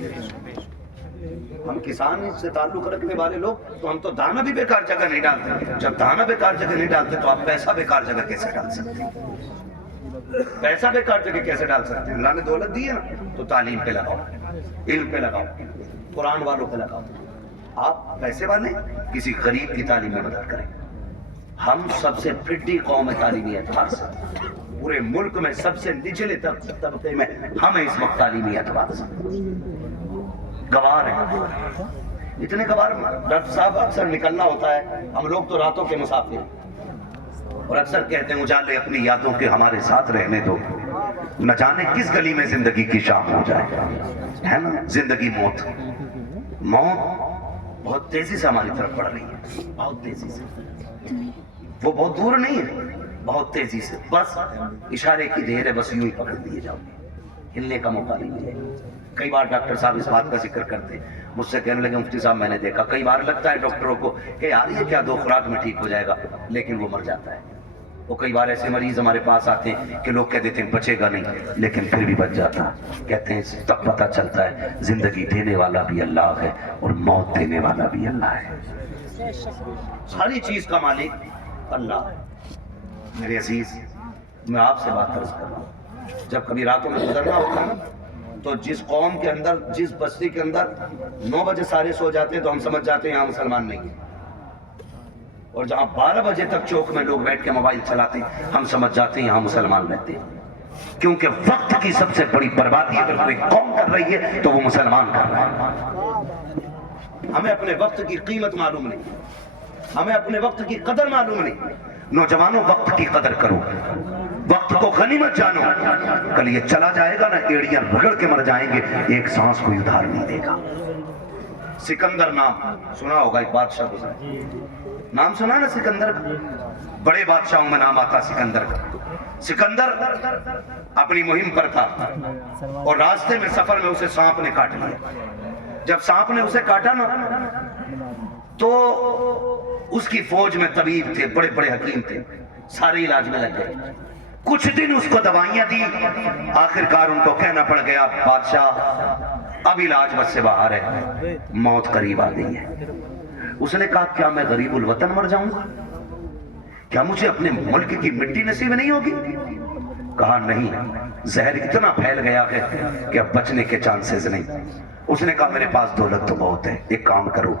ہم کسان سے تعلق رکھنے والے لوگ تو ہم تو دانا بھی بیکار جگہ نہیں ڈالتے. جب دانا بیکار جگہ نہیں ڈالتے تو آپ پیسہ بیکار جگہ کیسے ڈال سکتے ہیں؟ پیسہ بیکار جگہ کیسے ڈال سکتے ہیں؟ اللہ نے دولت دی ہے نا تو تعلیم پہ لگاؤ, علم پہ لگاؤ, قرآن والوں پہ لگاؤ. آپ پیسے والے کسی غریب کی تعلیم میں مدد کریں. ہم سب سے پھٹی قوم تعلیمی اعتبار سے, پورے ملک میں سب سے نچلے طبقے میں ہم اس وقت تعلیمی اعتبار سے گوار ہیں. اتنے گوار ڈاکٹر صاحب اکثر نکلنا ہوتا ہے, ہم لوگ تو راتوں کے مسافر اور اکثر کہتے ہیں اجالے اپنی یادوں کے ہمارے ساتھ رہنے دو, نہ جانے کس گلی میں زندگی کی شام ہو جائے, ہے نا. زندگی موت بہت تیزی سے ہماری طرف بڑھ رہی ہے, بہت تیزی سے. وہ بہت دور نہیں ہے, بہت تیزی سے. بس اشارے کی دیر ہے, بس یوں ہی پکڑ دیے جاؤ گے, ہلنے کا موقع نہیں ملے گا. کئی بار ڈاکٹر صاحب اس بات کا ذکر کرتے, مجھ سے کہنے لگے مفتی صاحب میں نے دیکھا کئی بار لگتا ہے ڈاکٹروں کو کہ یار یہ کیا 2 خوراک میں ٹھیک ہو جائے گا, لیکن وہ مر جاتا ہے. وہ کئی بار ایسے مریض ہمارے پاس آتے ہیں کہ لوگ کہہ دیتے ہیں بچے گا نہیں, لیکن پھر بھی بچ جاتا. کہتے ہیں تب پتہ چلتا ہے زندگی دینے والا بھی اللہ ہے اور موت دینے والا بھی اللہ ہے. ساری چیز کا مالک اللہ ہے. میرے عزیز, میں آپ سے بات عرض کر رہا ہوں, جب کبھی راتوں میں گزرنا ہوتا ہے نا تو جس قوم کے اندر، جس بستی کے اندر 9 بجے سارے سو جاتے ہیں تو ہم سمجھ جاتے ہیں یہاں مسلمان نہیں ہیں، اور جہاں 12 بجے تک چوک میں لوگ بیٹھ کے موبائل چلاتے ہیں ہم سمجھ جاتے ہیں یہاں مسلمان رہتے ہیں، کیونکہ وقت کی سب سے بڑی بربادی اگر کوئی قوم کر رہی ہے تو وہ مسلمان کر رہا ہے۔ ہمیں اپنے وقت کی قیمت معلوم نہیں، ہمیں اپنے وقت کی قدر معلوم نہیں۔ نوجوانوں، وقت کی قدر کرو، وقت کو غنیمت جانو، کل یہ چلا جائے گا نا، ایڑیاں رگڑ کے مر جائیں گے، ایک سانس کوئی ادھار نہیں دے گا۔ سکندر نام سنا ہوگا، ایک بادشاہ گزرا، نام سنا نا سکندر کا، بڑے بادشاہوں میں نام آتا سکندر کا۔ سکندر اپنی مہم پر تھا اور راستے میں سفر میں اسے سانپ نے کاٹ لیا۔ جب سانپ نے اسے کاٹا نا تو اس کی فوج میں طبیب تھے، بڑے بڑے حکیم تھے، سارے علاج میں لگ گئے۔ کچھ دن اس کو دوائیاں دی، آخرکار ان کو کہنا پڑ گیا بادشاہ اب علاج بس سے باہر ہے، موت قریب آ گئی ہے۔ اس نے کہا کیا میں غریب الوطن مر جاؤں گا؟ کیا مجھے اپنے ملک کی مٹی نصیب نہیں ہوگی؟ کہا نہیں، زہر اتنا پھیل گیا ہے کہ اب بچنے کے چانسز نہیں۔ اس نے کہا میرے پاس دولت تو بہت ہے، ایک کام کرو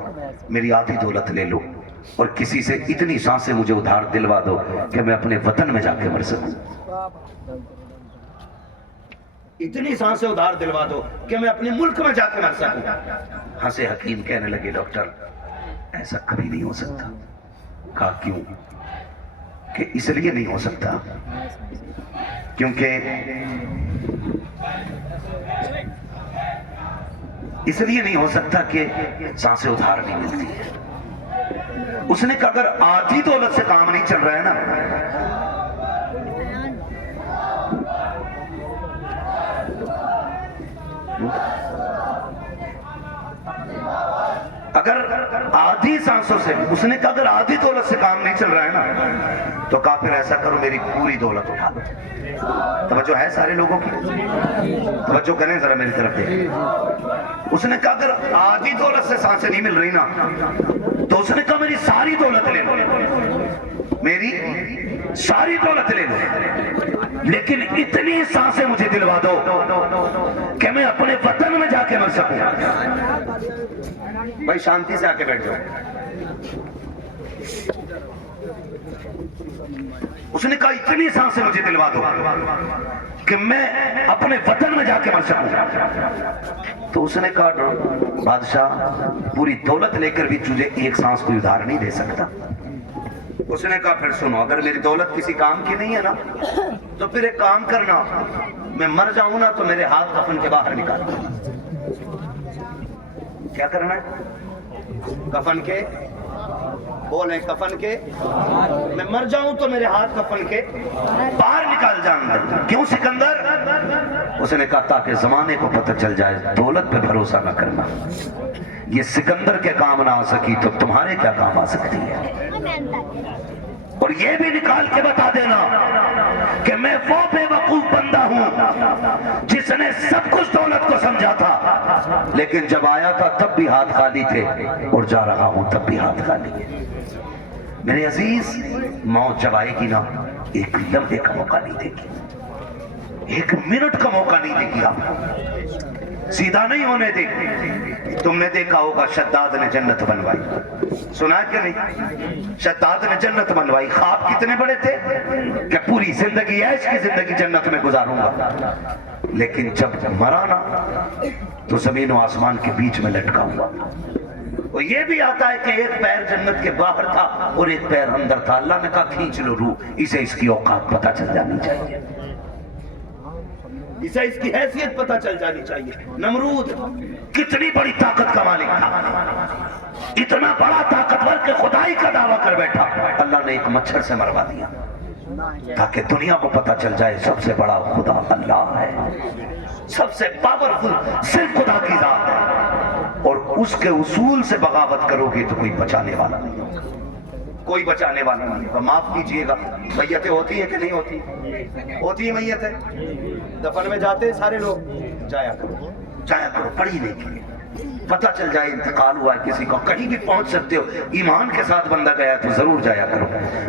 میری آدھی دولت لے لو اور کسی سے اتنی سانسیں مجھے ادھار دلوا دو کہ میں اپنے وطن میں جا کے مر سکوں، اتنی سانسیں ادھار دلوا دو کہ میں اپنے ملک میں جا کے مر سکوں۔ ہنسے حکیم، کہنے لگے ڈاکٹر ایسا کبھی نہیں ہو سکتا۔ کہا کیوں؟ کہ اس لیے نہیں ہو سکتا کیونکہ اس لیے نہیں ہو سکتا کہ سانسیں ادھار نہیں ملتی ہے۔ اس نے کہا اگر آدھی دولت سے کام نہیں چل رہا ہے نا، اگر آدھی سانسوں سے، اس نے کہا اگر آدھی دولت سے کام نہیں چل رہا ہے نا تو کہا پھر ایسا کرو میری پوری دولت اٹھا دو۔ توجہ ہے سارے لوگوں کی؟ توجہ کریں ذرا میری طرف دے۔ اس نے کہا اگر آدھی دولت سے سانسیں نہیں مل رہی نا تو اس نے کہا میری ساری دولت لے لو، میری ساری دولت لے لو، لیکن اتنی سانسیں مجھے دلوا دو کہ میں اپنے وطن میں جا کے مر سکوں۔ بھائی شانتی سے آ کے بیٹھ جاؤ۔ اس نے کہا اتنی سانسیں مجھے دلوا دو کہ میں اپنے وطن میں جا کے مر سکوں۔ تو اس نے کہا بادشاہ پوری دولت لے کر بھی تجھے ایک سانس کوئی ادھار نہیں دے سکتا۔ اس نے کہا پھر سنو، اگر میری دولت کسی کام کی نہیں ہے نا تو پھر ایک کام کرنا، میں مر جاؤں نا تو میرے ہاتھ کفن کے باہر نکالنا۔ کیا کرنا ہے؟ کفن کے، بولیں کفن کے، میں مر جاؤں تو میرے ہاتھ کفن کے باہر نکال جانا۔ کیوں سکندر؟ اس نے کہا تاکہ زمانے کو پتہ چل جائے دولت پہ بھروسہ نہ کرنا، یہ سکندر کے کام نہ آ سکی تو تمہارے کیا کام آ سکتی ہے۔ اور یہ بھی نکال کے بتا دینا کہ میں وہ بے وقوف بندہ ہوں جس نے سب کچھ دولت کو سمجھا تھا، لیکن جب آیا تھا تب بھی ہاتھ خالی تھے اور جا رہا ہوں تب بھی ہاتھ خالی ہے۔ میرے عزیز، موت جب آئے گی نا ایک لمحے کا موقع نہیں دے گی، ایک منٹ کا موقع نہیں دے گی، آپ سیدھا نہیں ہونے دے گی۔ تم نے دیکھا ہوگا شداد نے جنت بنوائی، سنا ہے کہ نہیں؟ شداد نے جنت بنوائی، خواب کتنے بڑے تھے کہ پوری زندگی عیش کی زندگی جنت میں گزاروں گا، لیکن جب مرا نا تو زمین و آسمان کے بیچ میں لٹکا ہوا۔ اور یہ بھی آتا ہے کہ ایک پیر جنت کے باہر تھا اور ایک پیر اندر تھا۔ اللہ نے کہا کھینچ لو روح، اسے اس کی اوقات پتہ چل جانی چاہیے، اسے اس کی حیثیت پتہ چل جانی چاہیے۔ نمرود کتنی بڑی طاقت کا مالک تھا، اتنا بڑا طاقتور کہ خدائی کا دعویٰ کر بیٹھا، اللہ نے ایک مچھر سے مروا دیا تاکہ دنیا کو پتہ چل جائے سب سے بڑا خدا اللہ ہے، سب سے پاورفل صرف خدا کی ذات ہے، اور اس کے اصول سے بغاوت کرو گے تو کوئی بچانے والا نہیں ہوگا، کوئی بچانے والا نہیں ہوگا۔ معاف کیجئے گا، میتیں ہوتی ہیں کہ نہیں ہوتی؟ ہوتی ہیں میتیں، دفن میں جاتے سارے لوگ، جایا کرو پڑھی نہیں کی پتہ چل جائے انتقال ہوا ہے کسی کو، کہیں بھی پہنچ سکتے ہو، ایمان کے ساتھ بندہ گیا تو ضرور جایا کرو۔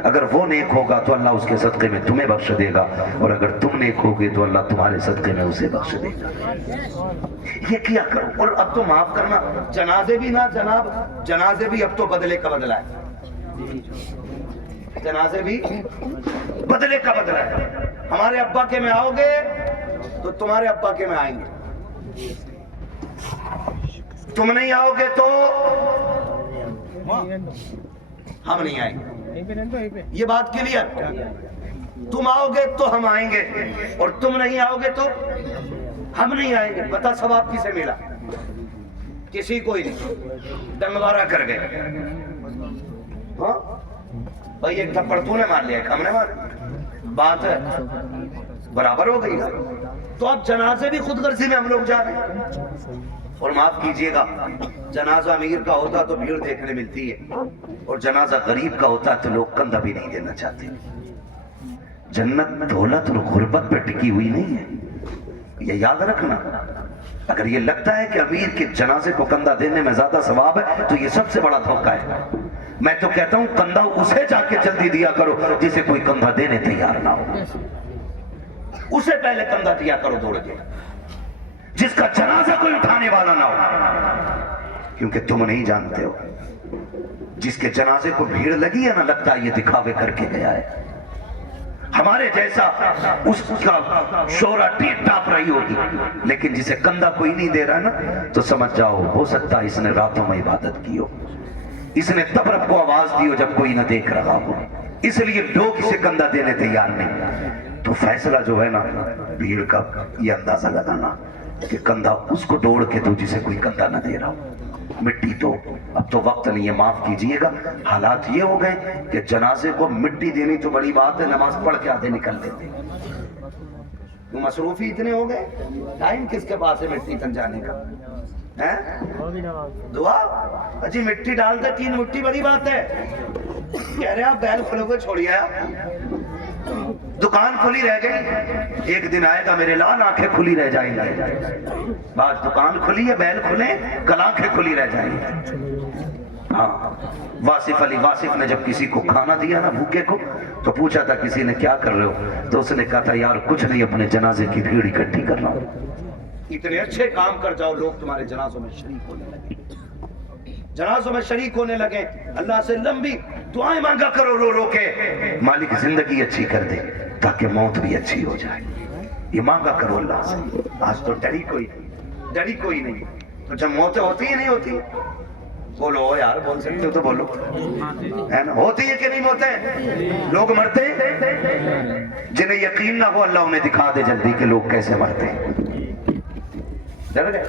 اگر وہ نیک ہوگا تو اللہ اس کے صدقے میں تمہیں بخش دے گا، اور اگر تم نیک ہوگے تو اللہ تمہارے صدقے میں اسے بخش دے گا۔ یہ کیا کرو۔ اور اب تو معاف کرنا، جنازے بھی نہ جناب، جنازے بھی اب تو بدلے کا بدلہ ہے، جنازے بھی بدلے کا بدلہ ہے۔ ہمارے ابا کے میں آؤ گے تو تمہارے ابا کے میں آئیں گے، تم نہیں آؤ گے تو ہم نہیں آئیں گے۔ یہ بات کلیئر، تم آؤ گے تو ہم آئیں گے، اور تم نہیں آؤ گے تو ہم نہیں آئیں گے۔ بتا ثواب کسے ملا؟ کسی کو ہی نہیں، ڈنگوارا کر گئے۔ ہاں بھائی ایک تھپڑ تو نے مار لیا، ایک ہم نے مار، بات ہے برابر ہو گئی نا۔ تو اب جنازے بھی خود غرضی میں ہم لوگ جا رہے ہیں۔ اور معاف کیجئے گا، جنازہ امیر کا ہوتا تو بھیڑ دیکھنے ملتی ہے، اور جنازہ غریب کا ہوتا تو لوگ کندھا بھی نہیں دینا چاہتے۔ جنت دولت اور غربت پہ ٹکی ہوئی نہیں ہے، یہ یاد رکھنا۔ اگر یہ لگتا ہے کہ امیر کے جنازے کو کندھا دینے میں زیادہ ثواب ہے تو یہ سب سے بڑا دھوکہ ہے۔ میں تو کہتا ہوں کندھا اسے جا کے جلدی دیا کرو جسے کوئی کندھا دینے تیار نہ ہو، اسے پہلے کندھا دیا کرو دوڑ کے، جس کا جنازہ کوئی اٹھانے والا نہ ہو، کیونکہ تم نہیں جانتے ہو جس کے جنازے کو بھیڑ لگی ہے نا، لگتا ہے یہ دکھاوے کر کے گیا ہے، ہمارے جیسا اس کا شورا ٹیپ ٹاپ رہی ہوگی، لیکن جسے کندھا کوئی نہیں دے رہا نا تو سمجھ جاؤ ہو سکتا ہے اس نے راتوں میں عبادت کی ہو، اس نے تب رب کو آواز دی ہو جب کوئی نہ دیکھ رہا ہو، اس لیے لوگ اسے کندھا دینے تیار نہیں۔ تو فیصلہ جو ہے نا بھیڑ کا، یہ اندازہ لگانا کہ کندھا اس کو ڈوڑ کے دو جسے کوئی کندھا نہ دے رہا ہو۔ مٹی تو اب تو وقت نہیں ہے، معاف کیجئے گا، حالات یہ ہو گئے کہ جنازے کو مٹی دینی تو بڑی بات ہے، نماز پڑھ کے آدھے نکل دیتے۔ تو مصروفی اتنے ہو گئے، ٹائم کس کے پاس ہے مٹی تن جانے کا؟ دعا اجی مٹی ڈال دے، 3 مٹی بڑی بات ہے۔ کہہ رہے آپ بیل کھلو کو چھوڑیا، دکان کھلی رہ گئی، ایک دن آئے گا میرے لال آنکھیں کھلی رہ جائیں گی۔ بعد دکان کھلی ہے، بیل کھلے، کل آنکھیں کھلی رہ جائیں گی۔ ہاں واصف علی واصف نے جب کسی کو کھانا دیا نا بھوکے کو، تو پوچھا تھا کسی نے کیا کر رہے ہو، تو اس نے کہا تھا یار کچھ نہیں، اپنے جنازے کی بھیڑ اکٹھی کر رہا ہوں۔ اتنے اچھے کام کر جاؤ لوگ تمہارے جنازوں میں شریک ہونے لگے، جنازوں میں شریک ہونے لگے۔ اللہ سے لمبی دعائیں مانگا کرو رو رو کے، مالک زندگی اچھی کر دے تاکہ موت بھی اچھی ہو جائے، یہ مانگا کرو اللہ سے۔ آج تو ڈری کوئی نہیں، تو جب موتیں ہوتی ہی نہیں ہوتی، بولو یار، بول سکتے ہو تو بولو، ہے نا؟ ہوتی ہے کہ نہیں ہوتے؟ لوگ مرتے جنہیں یقین نہ ہو، اللہ انہیں دکھا دے جلدی کہ لوگ کیسے مرتے ہیں۔ ڈر گئے؟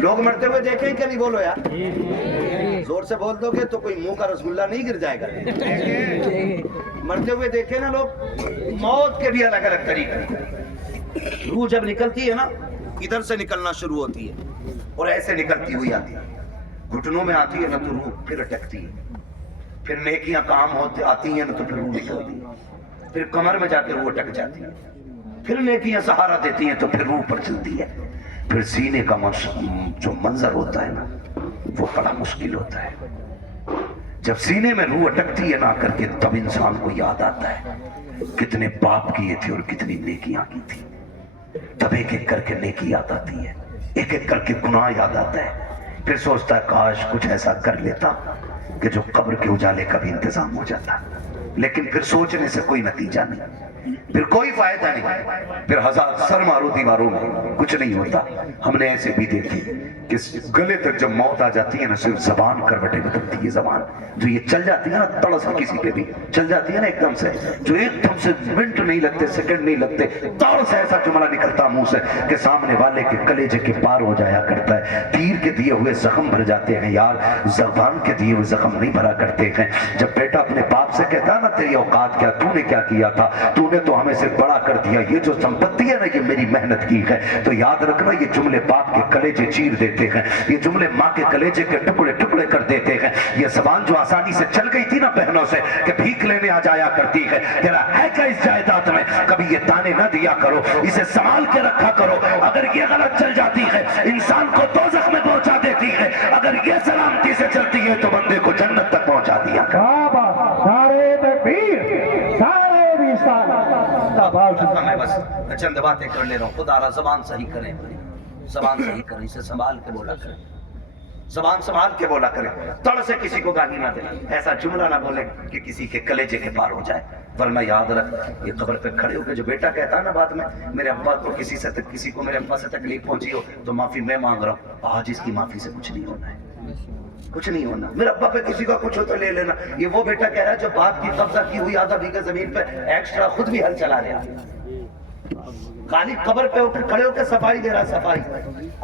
لوگ مرتے ہوئے دیکھیں کہ نہیں؟ بولو یار، زور سے بول دو گے تو کوئی منہ کا رسگلہ نہیں گر جائے گا۔ مرتے ہوئے دیکھیں نا لوگ، موت کے بھی الگ الگ طریقے۔ روح جب نکلتی ہے نا، ادھر سے نکلنا شروع ہوتی ہے اور ایسے نکلتی ہوئی آتی ہے، گھٹنوں میں آتی ہے نا تو روح پھر اٹکتی ہے، پھر نیکیاں کام ہوتے آتی ہیں نا تو پھر روح نکلتی ہے، پھر کمر میں جا کے روح اٹک جاتی ہے، پھر نیکیاں سہارا دیتی ہیں تو پھر روح پر چلتی ہے۔ پھر سینے کا جو منظر ہوتا ہے نا وہ بڑا مشکل ہوتا ہے۔ جب سینے میں روح اٹکتی ہے نا کر کے، تب انسان کو یاد آتا ہے کتنے پاپ کیے تھے اور کتنی نیکیاں کی تھی۔ تب ایک ایک کر کے نیکی یاد آتی ہے، ایک ایک کر کے گناہ یاد آتا ہے۔ پھر سوچتا ہے کاش کچھ ایسا کر لیتا کہ جو قبر کے اجالے کا بھی انتظام ہو جاتا، لیکن پھر سوچنے سے کوئی نتیجہ نہیں، پھر کوئی فائدہ نہیں، پھر ہزار سر مارو دیواروں میں کچھ نہیں ہوتا۔ ہم نے ایسے بھی دیکھی کہ گلے تک جب موت آ جاتی ہے نا، صرف زبان کروٹیں بدلتی ہے، زبان جو یہ چل جاتی ہے نا تڑس کسی پہ بھی چل جاتی ہے نا ایک دم سے، جو ایک دم سے منٹ نہیں لگتے، سیکنڈ نہیں لگتے، توڑ سے ایسا جملہ نکلتا منہ سے کہ سامنے والے کے کلیجے کے پار ہو جایا کرتا ہے۔ تیر کے دیے ہوئے زخم بھر جاتے ہیں یار، زبان کے دیے ہوئے زخم نہیں بھرا کرتے ہیں۔ جب بیٹا اپنے باپ سے کہتا ہے نا تیری اوقات کیا، تو نے کیا کیا تھا، تو نے تو ہمیں میں سے بڑا کر دیا، یہ جو سمپتی ہے نا یہ میری محنت کی ہے۔ تو یاد رکھنا یہ جملے باپ کے کلیجے چیر دیتے ہیں، یہ جملے ماں کے کلیجے کے ٹکڑے ٹکڑے کر دیتے ہیں۔ یہ زبان جو آسانی سے چل گئی تھی نا بہنوں سے کہ بھیک لینے آ جایا کرتی ہے، تیرا ہے کیا اس جائیداد میں، کبھی یہ تانے نہ دیا کرو، اسے سنبھال کے رکھا کرو۔ اگر یہ غلط چل جاتی ہے انسان کو دوزخ میں پہنچا دیتی ہے، اگر یہ سلامتی سے چلتی ہے تو بندے کو جنت تک پہنچا دیا کرو۔ نعرہ تکبیر، نعرہ رسالت۔ میں بس چند باتیں کر لے رہا ہوں، خدا را زبان صحیح کریں، زبان صحیح کریں، اسے سنبھال کے بولا کریں، زبان سنبھال کے بولا کریں، تڑ سے کسی کو گالی نہ دیں، ایسا جملہ نہ بولے کہ کسی کے کلیجے کے پار ہو جائے، ورنہ یاد رکھ یہ قبر پہ کھڑے ہو کے جو بیٹا کہتا ہے نا بعد میں میرے ابا کو کسی کو میرے ابا سے تکلیف پہنچی ہو تو معافی میں مانگ رہا ہوں، آج اس کی معافی سے کچھ نہیں ہونا ہے، کچھ نہیں ہونا۔ میرے ابا پہ کسی کا کچھ ہو تو لے لینا، یہ وہ بیٹا کہہ رہا ہے جو باپ کی قبضہ کی ہوئی آدھا بیگھہ زمین پہ ایکسٹرا خود بھی ہل چلا رہا خالی قبر پہ کھڑے ہو کے صفائی دے رہا، صفائی۔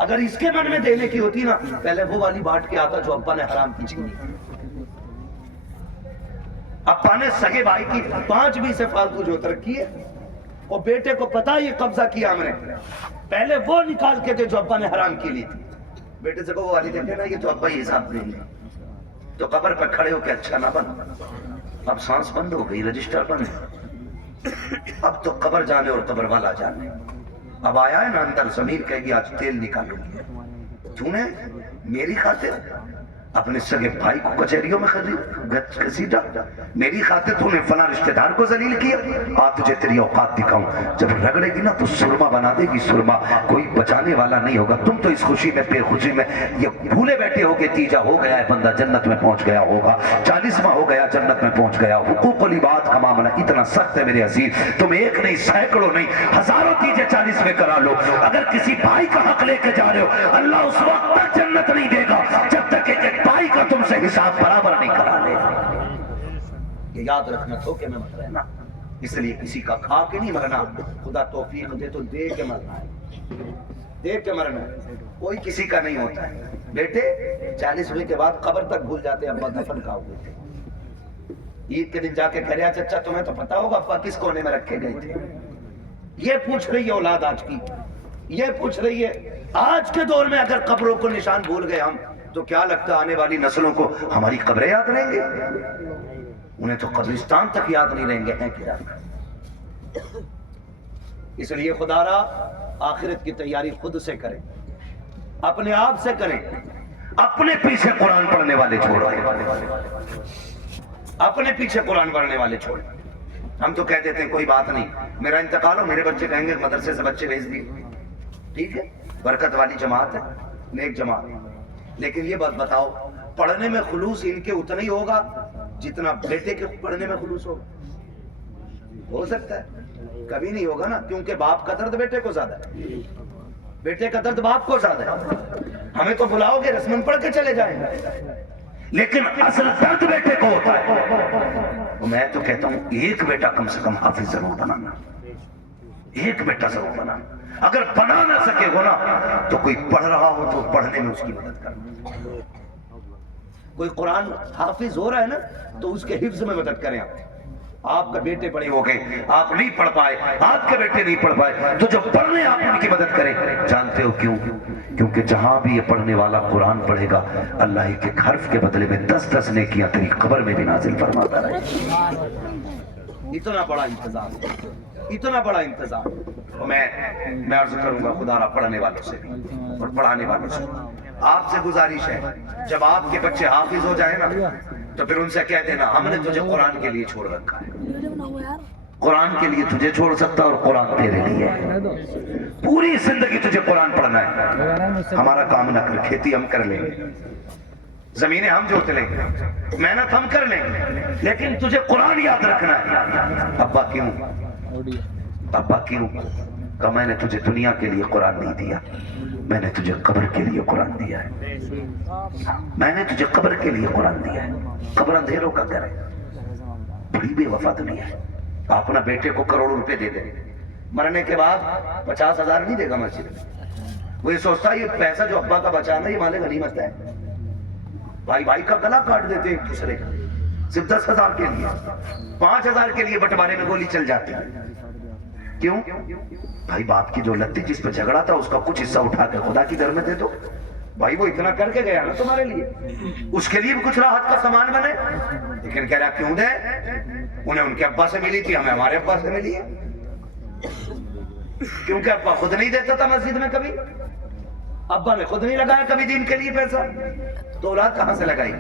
اگر اس کے من میں دینے کی ہوتی نا پہلے وہ والی بانٹ کے آتا جو ابا نے حرام کی چھینی، ابا نے سگے بھائی کی 5 بھی سے فالتو جو ترقی ہے، اور بیٹے کو پتا یہ قبضہ کیا ہم نے، پہلے وہ نکال کے دے جو ابا نے حرام کی لی تھی۔ بیٹے سے کو وہ والی دیکھے نا یہ تو ابا ہی حساب دیں گے، تو قبر پہ کھڑے ہو کے اچھا نہ بن، اب سانس بند ہو گئی، رجسٹر بند، اب تو قبر جانے اور قبر والا جانے۔ اب آیا ہے نا اندر ضمیر کہے گی آج تیل نکالوں گی، تو نے میری خاطر اپنے سگے بھائی کو کچہریوں میں گھسیٹا، میری خاطر تو نے فلاں رشتہ دار کو ذلیل کیا، آ تجھے تیری اوقات دکھاؤں، جب رگڑے گی نا تو سرما بنا دے گی، سرما کوئی بچانے والا نہیں ہوگا۔ تم تو اس خوشی میں بے خوشی میں یہ بھولے بیٹھے ہو کہ تیجا ہو گیا ہے بندہ جنت میں پہنچ گیا ہوگا، 40واں ہو گیا جنت میں پہنچ گیا۔ حقوق العباد کا معاملہ اتنا سخت ہے میرے عزیز، تم ایک نہیں سینکڑوں نہیں ہزاروں تیجے 40 میں کرا لو، اگر کسی بھائی کا حق لے کے جا رہے ہو اللہ اس وقت تک جنت نہیں دے گا جب تک کہ بھائی کا تم سے حساب برابر نہیں کرا لے۔ یہ یاد رکھنا تو کہ میں مت رہنا، اس لیے کسی کا کھا کے نہیں مرنا، خدا توفیق دے تو دے کے مرنا ہے، دے کے مرنا ہے، کوئی کسی کا نہیں ہوتا ہے۔ بیٹے 40ویں کے بعد قبر تک بھول جاتے ابا دفن کہا ہوئے تھے، عید کے دن جا کے کہہ رہا چچا تمہیں تو پتا ہوگا ابا کس کونے میں رکھے گئے تھے۔ یہ پوچھ رہی ہے اولاد آج کی، یہ پوچھ رہی ہے آج کے دور میں اگر قبروں کو نشان بھول گئے ہم تو کیا لگتا ہے آنے والی نسلوں کو ہماری قبریں یاد رہیں گے؟ انہیں تو قبرستان تک یاد نہیں رہیں گے، ہیں کیا؟ اس لیے خدا را آخرت کی تیاری خود سے کریں، اپنے آپ سے کریں، اپنے پیچھے قرآن پڑھنے والے چھوڑو، اپنے پیچھے قرآن پڑھنے والے چھوڑو۔ ہم تو کہہ دیتے ہیں کوئی بات نہیں، میرا انتقال ہو میرے بچے کہیں گے مدرسے سے بچے بھیج دیے، ٹھیک ہے برکت والی جماعت ہے، نیک جماعت، لیکن یہ بات بتاؤ پڑھنے میں خلوص ان کے اتنا ہی ہوگا جتنا بیٹے کے پڑھنے میں خلوص ہوگا؟ ہو سکتا ہے کبھی نہیں ہوگا نا، کیونکہ باپ کا درد بیٹے کو زیادہ ہے، بیٹے کا درد باپ کو زیادہ ہے۔ ہمیں تو بلاؤ گے رسمن پڑھ کے چلے جائیں گے، لیکن اصل درد بیٹے کو ہوتا ہے۔ میں تو کہتا ہوں ایک بیٹا کم سے کم حافظ ضرور بنانا، ایک بیٹا ضرور بنانا، اگر بنا نہ سکے ہو نا تو کوئی پڑھ رہا ہو تو پڑھنے میں اس کی مدد کرنا، کوئی قرآن حافظ ہو رہا ہے نا تو اس کے حفظ میں مدد کریں۔ آپ کا بیٹے بڑے ہو گئے، آپ نہیں پڑھ پائے، آپ کے بیٹے نہیں پڑھ پائے تو جو پڑھنے آپ ان کی مدد کریں۔ جانتے ہو کیوں؟ کیونکہ جہاں بھی یہ پڑھنے والا قرآن پڑھے گا اللہ ایک ایک حرف کے بدلے میں 10 نیکیاں تیری قبر میں بھی نازل فرماتا رہے۔ اتنا بڑا انتظام، اتنا بڑا انتظام۔ میں عرض کروں گا خدا را پڑھنے والوں سے بھی اور پڑھانے والوں سے آپ سے گزارش ہے، جب آپ کے بچے حافظ ہو جائیں نا تو پھر ان سے کہہ دینا ہم نے تجھے قرآن کے لیے چھوڑ رکھا ہے، قرآن کے لیے تجھے چھوڑ سکتا اور قرآن تیرے لیے ہے، پوری زندگی تجھے قرآن پڑھنا ہے۔ ہمارا کام نہ کر، کھیتی ہم کر لیں گے، زمینیں ہم جوت لیں گے، محنت ہم کر لیں گے، لیکن تجھے قرآن یاد رکھنا ہے۔ ابا کیوں؟ ابا کیوں؟ کہ میں نے تجھے دنیا کے لیے قرآن نہیں دیا، میں نے تجھے قبر کے لیے قرآن دیا ہے، میں نے تجھے قبر کے لیے قرآن دیا ہے۔ قبر اندھیروں کا گھر ہے، بڑی بے وفا دنیا ہے۔ آپ اپنا بیٹے کو کروڑوں روپے دے دیں، مرنے کے بعد 50,000 نہیں دے گا مسجد میں، وہ یہ سوچتا ہے یہ پیسہ جو ابا کا بچانا یہ مال غنیمت ہے۔ بھائی بھائی کا گلا کاٹ دیتے ہیں ایک دوسرے کا، صرف 10,000 کے لیے، 5,000 کے لیے بٹوارے میں گولی چل جاتی ہے۔ کیوں؟ بھائی باپ کی جو لت تھی جس پہ جھگڑا تھا اس کا کچھ حصہ اٹھا کے خدا کی در میں دے دو. بھائی وہ اتنا کر کے گیا نا تمہارے لیے, اس کے لیے بھی کچھ راحت کا سامان بنے. لیکن کہہ رہا کیوں دے, انہیں ان کے ابا سے ملی تھی, ہمیں ہمارے ابا سے ملی ہے. کیونکہ ابا خود نہیں دیتا تھا مسجد میں کبھی, ابا نے خود نہیں لگایا کبھی دین کے لیے پیسہ, تو اولاد کہاں سے لگائی؟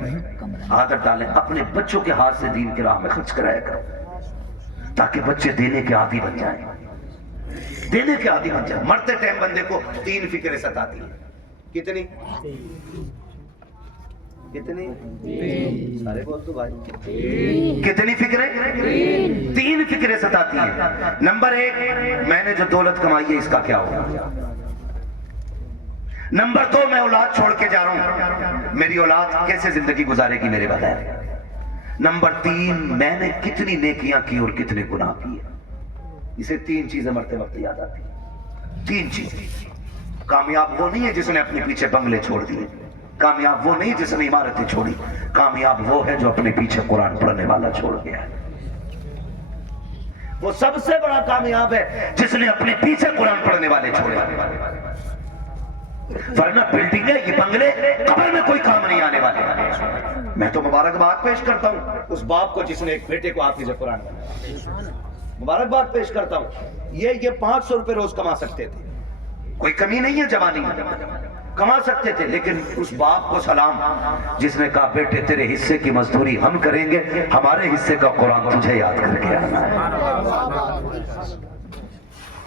عادت ڈالیں, اپنے بچوں کے ہاتھ سے دین کی راہ میں خرچ کرایا کرو تاکہ بچے دینے کے عادی بن جائیں, دینے کے عادی بن جائیں. مرتے ٹائم بندے کو 3 فکریں ستاتی ہیں. کتنی کتنی سارے بول تو بھائی, کتنی فکریں؟ 3 فکریں ستاتی ہیں. نمبر 1, میں نے جو دولت کمائی ہے اس کا کیا ہوگا. نمبر 2, میں اولاد چھوڑ کے جا رہا ہوں, میری اولاد کیسے زندگی گزارے گی میرے بغیر. نمبر 3, میں نے کتنی نیکیاں کی اور کتنے گناہ کیے. اسے 3 چیزیں مرتے وقت یاد آتی ہیں. 3 چیزیں. کامیاب وہ نہیں ہے جس نے اپنے پیچھے بنگلے چھوڑ دیے, کامیاب وہ نہیں جس نے عمارتیں چھوڑی, کامیاب وہ ہے جو اپنے پیچھے قرآن پڑھنے والا چھوڑ گیا ہے. وہ سب سے بڑا کامیاب ہے جس نے اپنے پیچھے قرآن پڑھنے والے چھوڑے. ورنہ بلڈنگ ہے, یہ بنگلے قبر میں کوئی کام نہیں آنے والے. میں تو مبارکباد پیش کرتا ہوں اس باپ کو جس نے ایک بیٹے کو حافظ قرآن بنایا. مبارکباد پیش کرتا ہوں. یہ 500 روپے روز کما سکتے تھے, کوئی کمی نہیں ہے جوانی میں, کما سکتے تھے. لیکن اس باپ کو سلام جس نے کہا بیٹے تیرے حصے کی مزدوری ہم کریں گے, ہمارے حصے کا قرآن تجھے یاد کر کے آنا ہے.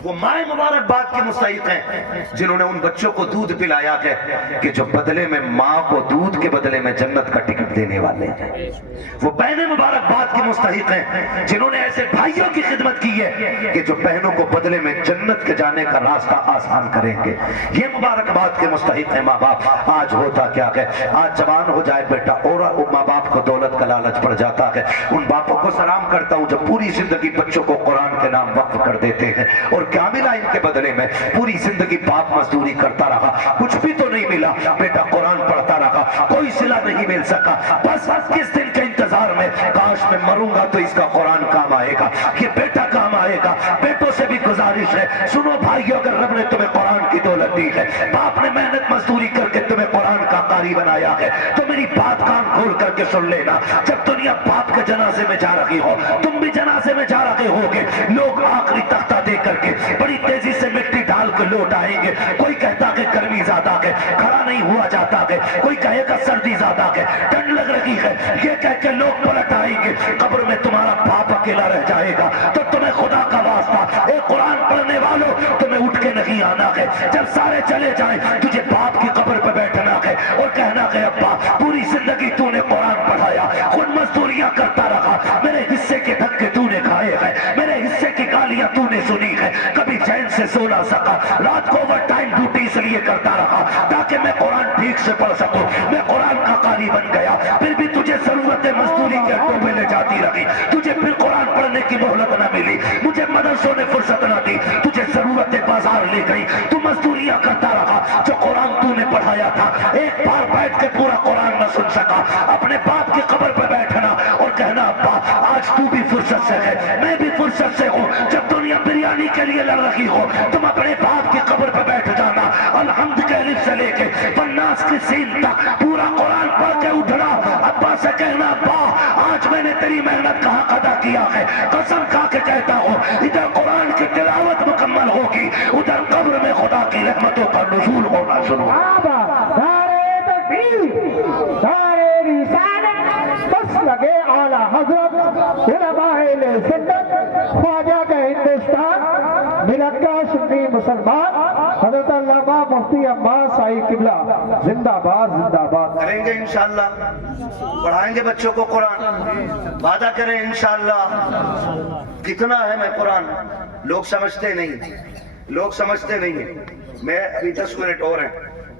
وہ مائیں مبارکباد کے مستحق ہیں جنہوں نے ان بچوں کو دودھ پلایا ہے کہ جو بدلے میں ماں کو دودھ کے بدلے میں جنت کا ٹکٹ دینے والے ہیں. وہ بہنیں مبارکباد کے مستحق ہیں جنہوں نے ایسے بھائیوں کی خدمت کی ہے کہ جو بہنوں کو بدلے میں جنت کے جانے کا راستہ آسان کریں گے. یہ مبارکباد کے مستحق ہیں ماں باپ. آج ہوتا کیا ہے, آج جوان ہو جائے بیٹا اور ماں باپ کو دولت کا لالچ پڑ جاتا ہے. ان باپوں کو سلام کرتا ہوں جو پوری زندگی بچوں کو قرآن کے نام وقف کر دیتے ہیں, اور کیا ملا ان کے بدلے میں؟ پوری زندگی باپ مزدوری کرتا رہا, کچھ بھی تو نہیں ملا, بیٹا قرآن پڑھتا رہا, کوئی صلہ نہیں مل سکا. بس کس دن کے انتظار میں, کاش میں مروں گا تو اس کا قرآن کام آئے گا, یہ بیٹا کام آئے گا. بیٹوں سے بھی گزارش ہے, سنو بھائیو, اگر رب نے تمہیں قرآن کی دولت دی ہے, باپ نے محنت مزدوری کر کے تمہیں قرآن کا قاری بنایا ہے, تو میری بات کان کھول کر کے سن لینا. جب دنیا باپ کے جنازے میں جا رہی ہو, تم بھی جنازے میں جا رہے ہوگے, لوگ آخری تختہ دے کر کے بڑی تیزی سے مٹی ڈال کے لوٹ آئیں گے. کوئی کہتا کہ گرمی زیادہ ہے, کھڑا نہیں ہوا جاتا ہے, کوئی کہے گا سردی زیادہ ہے, ٹھنڈ لگ رہی ہے, یہ کہہ کے لوگ پلٹ آئیں گے. قبر میں تمہارا باپ اکیلا رہ جائے گا. تو تمہیں خدا کا واسطہ, اے قرآن پڑھنے والوں, تمہیں اٹھ کے نہیں آنا ہے. جب سارے چلے جائیں تجھے باپ کی قبر پہ بیٹھنا ہے اور کہنا ہے ابا پوری زندگی تو نے قرآن پڑھایا, خود مزدوریاں کرتا رہا, میرے حصے کے دھکے تو نے کھائے ہیں, میرے حصے کی گالیاں تو نے سنی ہے, کبھی چین سے سو نہ سکا, رات کو اوور ٹائم ڈیوٹی اس لیے کرتا رہا تاکہ میں قرآن ٹھیک سے پڑھ سکوں. میں قرآن کا قاری بن گیا, پھر بھی تجھے ضرورت مزدوری کے اڈوں پہ لے جاتی رہی, تجھے پھر قرآن پڑھنے کی مہلت نہ ملی, مجھے مدرسوں نے فرصت نہ دی, تجھے ضرورت بازار لے گئی, تو مزدوریاں کرتا رہا. جو قرآن تو نے پڑھایا تھا ایک بار بیٹھ کے پورا قرآن نہ سن سکا. اپنے باپ کی قبر پہ بیٹھنا اور کہنا ابا آج تو بھی فرصت سے ہے, میں بھی فرصت سے ہوں. جب دنیا بریانی کے لیے لڑ رہی ہو, تم اپنے باپ کی قبر پہ بیٹھ جانا, الحمد کے الف سے لے کے والناس کی سین تک پورا قرآن پڑھ کے اٹھنا. ابا سے کہنا ابا آج میں نے تیری محنت کا حق ادا کیا ہے, قسم کھا کے کہتا ہوں ادھر قرآن کی تلاوت مکمل ہوگی, ادھر قبر میں خدا کی رحمتوں کا نزول ہونا شروع. نعرے تکبیر, نعرے رسالت, بس لگے اعلیٰ حضرت علماء اہل سنت خواجہ کا ہندوستان ملکہ سنی مسلمان حضرت علامہ مفتی عباس صاحب قبلہ زندہ باد زندہ باد. کریں گے انشاءاللہ, پڑھائیں گے بچوں کو قرآن, وعدہ کریں انشاءاللہ. کتنا ہے میں قرآن, لوگ سمجھتے نہیں, لوگ سمجھتے نہیں ہیں. میں ابھی 10 منٹ اور ہیں,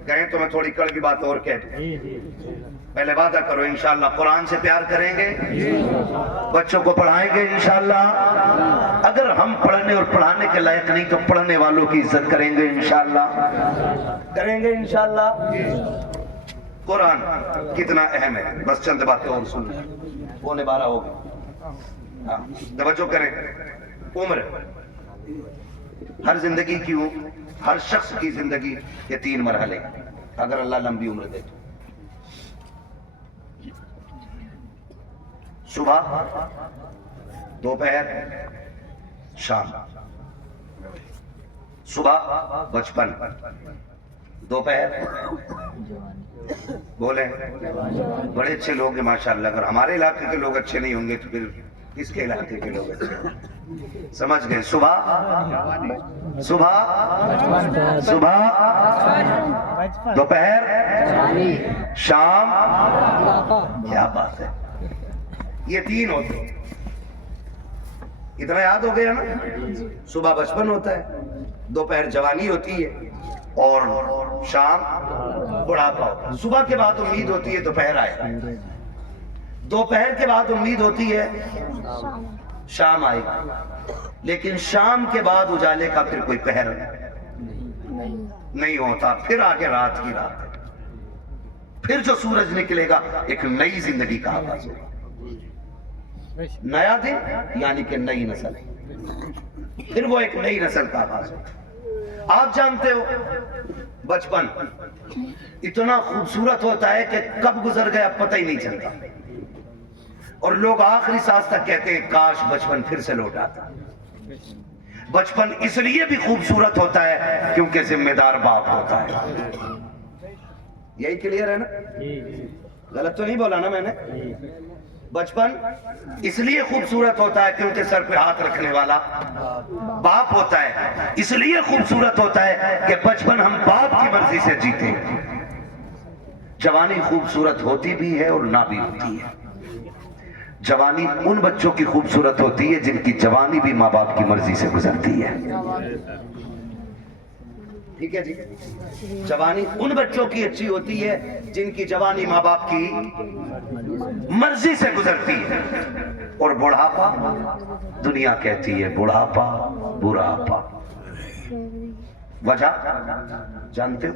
کہیں تو میں تھوڑی کڑوی بات اور کہہ دوں. پہلے وعدہ کرو انشاءاللہ قرآن سے پیار کریں گے, بچوں کو پڑھائیں گے انشاءاللہ. اگر ہم پڑھنے اور پڑھانے کے لائق نہیں تو پڑھنے والوں کی عزت کریں گے انشاءاللہ, کریں گے انشاءاللہ. قرآن کتنا اہم ہے, بس چند باتیں اور سن لیں, 11:15 ہو گئے. توجہ کریں. عمر ہر زندگی کی ہر شخص کی زندگی کے 3 مرحلے اگر اللہ لمبی عمر دے تو. صبح، دوپہر، شام. صبح بچپن، دوپہر بولیں بڑے اچھے لوگ ہیں ماشاءاللہ. اگر ہمارے علاقے کے لوگ اچھے نہیں ہوں گے تو پھر کس کے علاقے کے لوگ اچھے؟ سمجھ گئے؟ صبح صبح صبح، دوپہر، شام. کیا بات ہے، یہ 3 ہوتے ہیں. اتنا یاد ہو گیا نا؟ صبح بچپن ہوتا ہے، دوپہر جوانی ہوتی ہے اور شام بڑھاپا ہوتا ہے. صبح کے بعد امید ہوتی ہے دوپہر آئے، دوپہر کے بعد امید ہوتی ہے شام آئے گا، لیکن شام کے بعد اجالے کا پھر کوئی پہر نہیں ہوتا. پھر آگے رات کی رات ہے، پھر جو سورج نکلے گا ایک نئی زندگی کا آغاز ہوگا. نیا دن یعنی کہ نئی نسل، پھر وہ ایک نئی نسل کا آغاز ہوگا. آپ جانتے ہو بچپن اتنا خوبصورت ہوتا ہے کہ کب گزر گیا پتہ ہی نہیں چلتا، اور لوگ آخری سانس تک کہتے ہیں کاش بچپن پھر سے لوٹ آتا. بچپن اس لیے بھی خوبصورت ہوتا ہے کیونکہ ذمہ دار باپ ہوتا ہے. یہی کلیئر ہے نا؟ غلط تو نہیں بولا نا میں نے؟ بچپن اس لیے خوبصورت ہوتا ہے کیونکہ سر پہ ہاتھ رکھنے والا باپ ہوتا ہے. اس لیے خوبصورت ہوتا ہے کہ بچپن ہم باپ کی مرضی سے جیتے. جوانی خوبصورت ہوتی بھی ہے اور نہ بھی ہوتی ہے. جوانی ان بچوں کی خوبصورت ہوتی ہے جن کی جوانی بھی ماں باپ کی مرضی سے گزرتی ہے. ٹھیک ہے جی؟ جوانی ان بچوں کی اچھی ہوتی ہے جن کی جوانی ماں باپ کی مرضی سے گزرتی ہے. اور بڑھاپا دنیا کہتی ہے بڑھاپا بڑھاپا. وجہ جانتے ہو؟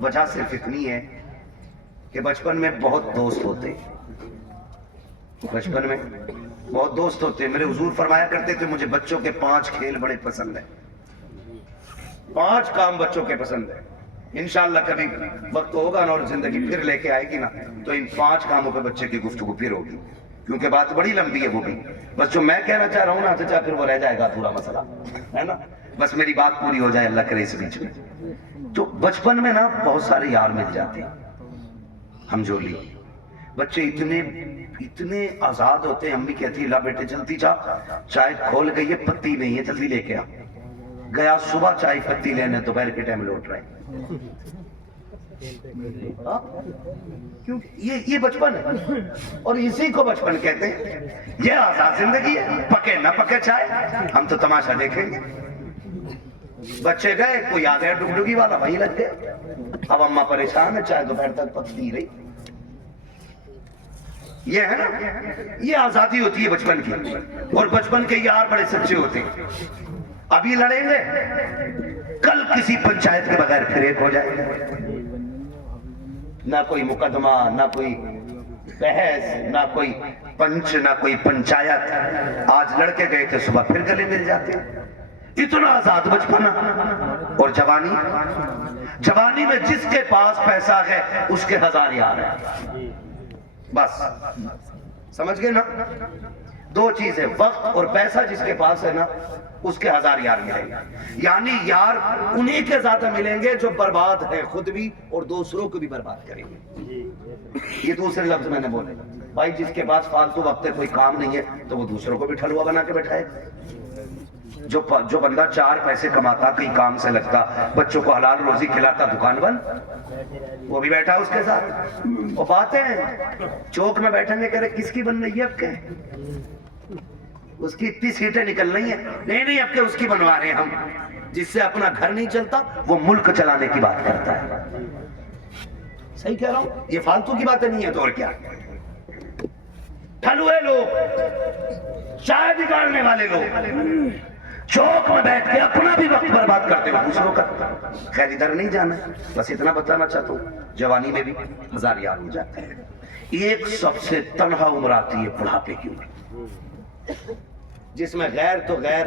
وجہ صرف اتنی ہے کہ بچپن میں بہت دوست ہوتے ہیں. بچپن میں بہت دوست ہوتے ہیں. میرے حضور فرمایا کرتے تھے مجھے بچوں کے 5 کھیل بڑے پسند ہیں. 5 کام بچوں کے پسند ہیں. انشاءاللہ کبھی وقت ہوگا نا اور زندگی پھر لے کے آئے گی نا تو ان 5 کاموں پہ بچے کی گفتگو پھر ہوگی, کیونکہ بات بڑی لمبی ہے وہ بھی. بس جو میں کہنا چاہ رہا ہوں نا چچا پھر وہ رہ جائے گا پورا مسئلہ, ہے نا. بس میری بات پوری ہو جائے, اللہ کرے اس بیچ میں. تو بچپن میں نا بہت سارے یار مل جاتے ہیں, ہم جو لی بچے اتنے آزاد ہوتے ہیں. امی کہتی ہے لا بیٹے جلدی جا, چائے کھول گئی ہے پتی نہیں ہے جلدی لے کے آ. گیا صبح چائے پتی لینے, دوپہر کے ٹائم لوٹ رہے. یہ بچپن ہے اور اسی کو بچپن کہتے ہیں. یہ آزاد زندگی ہے, پکے نہ پکے چائے ہم تو تماشا دیکھیں گے. بچے گئے, کوئی آ گیا ڈگڈگی والا, وہیں لگ گئے. اب اماں پریشان ہے, چائے دوپہر تک پکتی رہی. یہ ہے نا, یہ آزادی ہوتی ہے بچپن کی. اور بچپن کے یار بڑے سچے ہوتے ہیں. ابھی لڑیں گے, کل کسی پنچایت کے بغیر پھر ایک ہو جائے گا. نہ کوئی مقدمہ, نہ کوئی بحث, نہ کوئی پنچ, نہ کوئی پنچایت. آج لڑکے گئے تھے صبح پھر گلے مل جاتے. اتنا آزاد بچپن. اور جوانی میں جس کے پاس پیسہ ہے اس کے 1000 یار ہیں. بس سمجھ گئے نا. 2 چیزیں, وقت اور پیسہ. جس کے پاس ہے نا اس کے 1000 یار ملیں گے. یعنی یار انہی کے زیادہ ملیں گے جو برباد ہیں خود بھی اور دوسروں کو بھی برباد کریں گے. یہ دوسرے لفظ میں نے بولے. بھائی جس کے پاس فالتو وقت ہے, کوئی کام نہیں ہے, تو وہ دوسروں کو بھی ٹھلوا بنا کے بیٹھائے. جو بندہ 4 پیسے کماتا, کہیں کام سے لگتا, بچوں کو حلال روزی کھلاتا, دکان بند, وہ بھی بیٹھا اس کے ساتھ. وہ باتیں چوک میں بیٹھیں گے, کہہ رہے کس کی بن رہی ہے اب کے, اس کی اتنی سیٹیں نکل رہی ہیں. نہیں اب کے اس کی بنوا رہے ہیں ہم. جس سے اپنا گھر نہیں چلتا وہ ملک چلانے کی بات کرتا ہے. صحیح کہہ رہا ہوں, یہ فالتو کی باتیں نہیں ہے. تو اور کیا, ٹھلوے لوگ, چائے بگاڑنے والے لوگ چوک میں بیٹھ کے اپنا بھی وقت برباد کرتے ہوئے دوسروں کا. خیر ادھر نہیں جانا, بس اتنا بتانا چاہتا ہوں, جوانی میں بھی 1000 یار ہو جاتے ہیں. ایک سب سے تنہا عمر آتی ہے بڑھاپے کی عمر, جس میں غیر تو غیر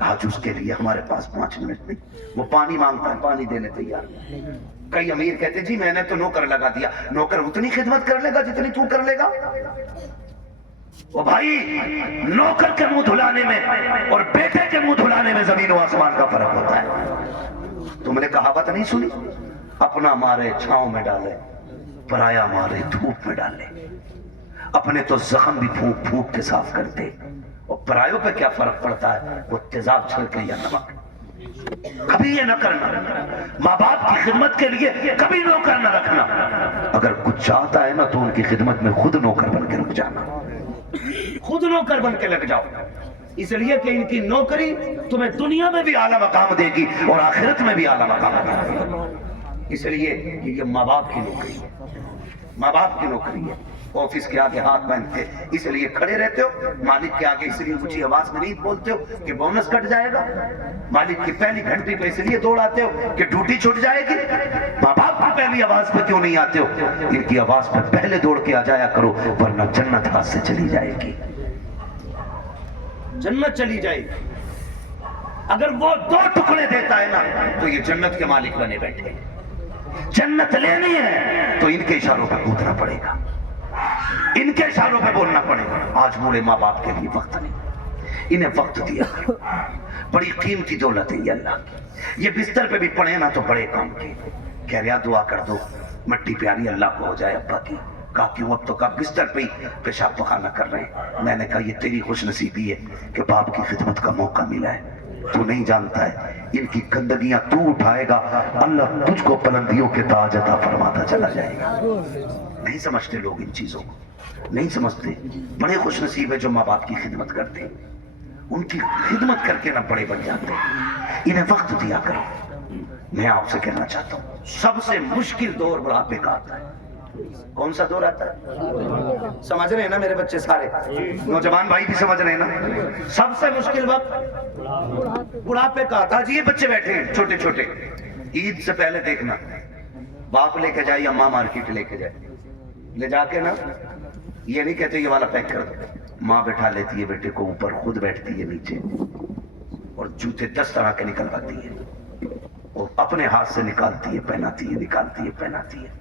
آج اس کے لیے ہمارے پاس 5 منٹ نہیں. وہ پانی مانگتا ہے, پانی دینے تیار. کئی امیر کہتے جی میں نے تو نوکر لگا دیا. نوکر اتنی خدمت کر لے گا جتنی تو کر لے گا. وہ بھائی نوکر کے منہ دھلانے میں اور بیٹے کے منہ دھلانے میں زمین و آسمان کا فرق ہوتا ہے. تم نے کہاوت نہیں سنی؟ اپنا مارے چھاؤں میں ڈالے, پرایا مارے دھوپ میں ڈالے. اپنے تو زخم بھی پھونک پھونک کے صاف کرتے, اور پرایوں پہ کیا فرق پڑتا ہے, وہ تیزاب چھڑکے یا نمک. کبھی یہ نہ کرنا, ماں باپ کی خدمت کے لیے کبھی نوکر نہ رکھنا. اگر کچھ چاہتا ہے نا تو ان کی خدمت میں خود نوکر بن کے رک جانا, خود نوکر بن کے لگ جاؤ. اس لیے کہ ان کی نوکری تمہیں دنیا میں بھی اعلیٰ مقام دے گی اور آخرت میں بھی اعلیٰ مقام دے گی. اس لیے کہ یہ ماں باپ کی نوکری ہے, ماں باپ کی نوکری ہے. آفس کے آگے ہاتھ باندھتے اس لیے کھڑے رہتے ہو, مالک کے آگے اس لیے اونچی آواز میں نہیں بولتے ہو کہ بونس کٹ جائے گا. مالک کی پہلی گھنٹی پہ اس لیے دوڑ آتے ہو کہ ڈیوٹی چھوٹ جائے گی. ماں باپ کی پہلی آواز پہ کیوں نہیں آتے ہو؟ ان کی آواز پہ پہلے دوڑ کے آ جایا کرو, ورنہ جنت ہاتھ سے چلی جائے گی. جنت چلی جائے گی. اگر وہ 2 ٹکڑے دیتا ہے نا تو یہ جنت کے مالک بنے بیٹھے. جنت لینی ہے تو ان کے اشاروں پہ کودنا پڑے گا, ان کے اشاروں پہ بولنا پڑے گا. آج بوڑھے ماں باپ کے لیے وقت نہیں, انہیں وقت دیا کرو. بڑی قیمتی دولت ہے یہ اللہ کی. یہ بستر پہ بھی پڑے نا تو بڑے کام کی. کہہ رہا دعا کر دو مٹی پیاری اللہ کو ہو جائے ابا کی. کہا کیوں؟ اب تو کہا بستر پہ ہی پیشاب پخانا کر رہے ہیں. میں نے کہا یہ تیری خوش نصیبی ہے کہ باپ کی خدمت کا موقع ملا ہے. تو نہیں جانتا ہے ان کی گندگیاں تو اٹھائے گا, اللہ تجھ کو بلندیوں کے تاج عطا فرماتا چلا جائے گا. نہیں سمجھتے لوگ ان چیزوں کو, نہیں سمجھتے. بڑے خوش نصیب ہے جو ماں باپ کی خدمت کرتے ہیں. ان کی خدمت کر کے نہ بڑے بن جاتے ہیں. انہیں وقت دیا کرو. میں آپ سے کہنا چاہتا ہوں سب سے مشکل دور بڑھاپے کا آتا ہے. کون سا دور آتا ہے؟ سمجھ رہے ہیں نا میرے بچے سارے, نوجوان بھائی بھی سمجھ رہے ہیں نا؟ سب سے مشکل وقت بڑھاپے کا آتا ہے. جی یہ بچے بیٹھے ہیں چھوٹے چھوٹے, عید سے پہلے دیکھنا باپ لے کے جائے یا ماں مارکیٹ لے کے جائے, لے جا کے نا یہ نہیں کہتے یہ والا پیک کر دو. ماں بٹھا لیتی ہے بیٹے کو اوپر, خود بیٹھتی ہے نیچے, اور جوتے 10 طرح کے نکلواتی ہے, اور اپنے ہاتھ سے نکالتی ہے پہناتی ہے, نکالتی ہے پہناتی ہے.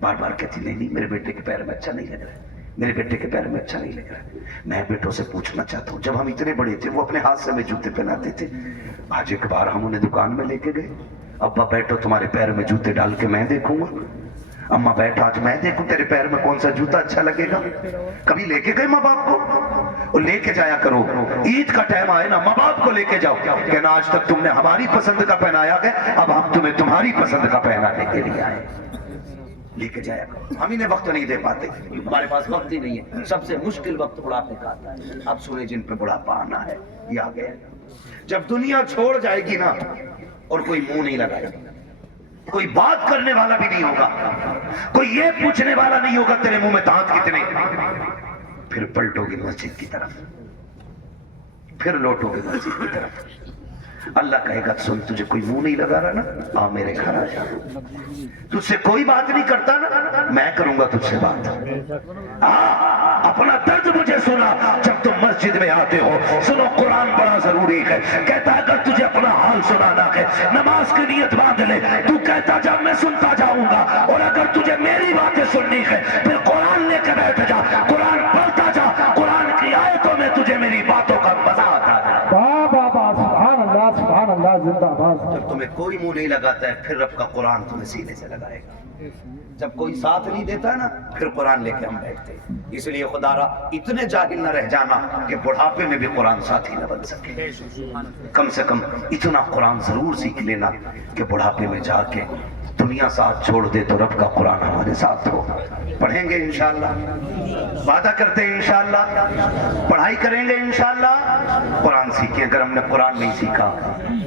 بار بار کہتی نہیں میرے بیٹے کے پیر میں اچھا نہیں لگ رہا, میرے بیٹے کے پیر میں اچھا نہیں لگ رہا. میں بیٹوں سے پوچھنا چاہتا ہوں, جب ہم اتنے بڑے تھے وہ اپنے ہاتھ سے ہمیں جوتے پہناتے تھے. آج ایک بار ہم انہیں دکان میں لے کے گئے, ابا بیٹھو تمہارے پیر میں جوتے ڈال کے میں دیکھوں گا. اماں بیٹھ آج میں دیکھوں تیرے پیر میں کون سا جوتا اچھا لگے گا. کبھی لے کے گئے ماں باپ کو؟ اور لے کے جایا کرو. عید کا ٹائم آئے نا ماں باپ کو لے کے جاؤ, کہنا آج تک تم نے ہماری پسند کا پہنایا ہے, اب ہم تمہیں تمہاری پسند کا پہنانے کے لیے آئے. لے کے جایا کرو. ہم انہیں وقت نہیں دے پاتے, ہمارے پاس وقت ہی نہیں ہے. سب سے مشکل وقت بڑھاپے کا آتا ہے. اب سنیں جن پہ بڑھاپا آنا ہے یہ آ گیا. جب دنیا چھوڑ جائے گی نا اور کوئی منہ نہیں لگائے گا, کوئی بات کرنے والا بھی نہیں ہوگا, کوئی یہ پوچھنے والا نہیں ہوگا تیرے منہ میں دانت کتنے, پھر پلٹو گی مسجد کی طرف, پھر لوٹو گی مسجد کی طرف. اللہ کہے گا سن تجھے کوئی منہ نہیں لگا رہا نا, آ میرے گھر آ جا. تجھ سے کوئی بات نہیں کرتا نا, میں کروں گا تجھ سے بات. اپنا درد مجھے سنا جب تم مسجد میں آتے ہو. سنو قرآن بڑا ضروری ہے. کہتا ہے اگر تجھے اپنا حال سنانا ہے نماز کی نیت باندھ لے. تو کہتا جب میں سنتا جاؤں گا, اور اگر تجھے میری باتیں سننی ہے پھر قرآن لے کے بیٹھ جا, قرآن پڑھتا جا, قرآن کی آیتوں میں تجھے میری باتوں کا مزہ آتا ہے. سبحان اللہ, زندہ باد. جب تمہیں کوئی منہ نہیں لگاتا ہے پھر رب کا قرآن تمہیں سینے سے لگائے گا. جب کوئی ساتھ نہیں دیتا ہے نا پھر قرآن لے کے ہم بیٹھتے ہیں. اس لیے خدا را اتنے جاہل نہ رہ جانا کہ بڑھاپے میں بھی قرآن ساتھی نہ بن سکے. کم سے کم اتنا قرآن ضرور سیکھ لینا کہ بڑھاپے میں جا کے دنیا ساتھ چھوڑ دے تو رب کا قرآن ہمارے ساتھ ہو. پڑھیں گے انشاءاللہ, وعدہ کرتے ہیں انشاءاللہ, پڑھائی کریں گے انشاءاللہ. قرآن سیکھیں. اگر ہم نے قرآن نہیں سیکھا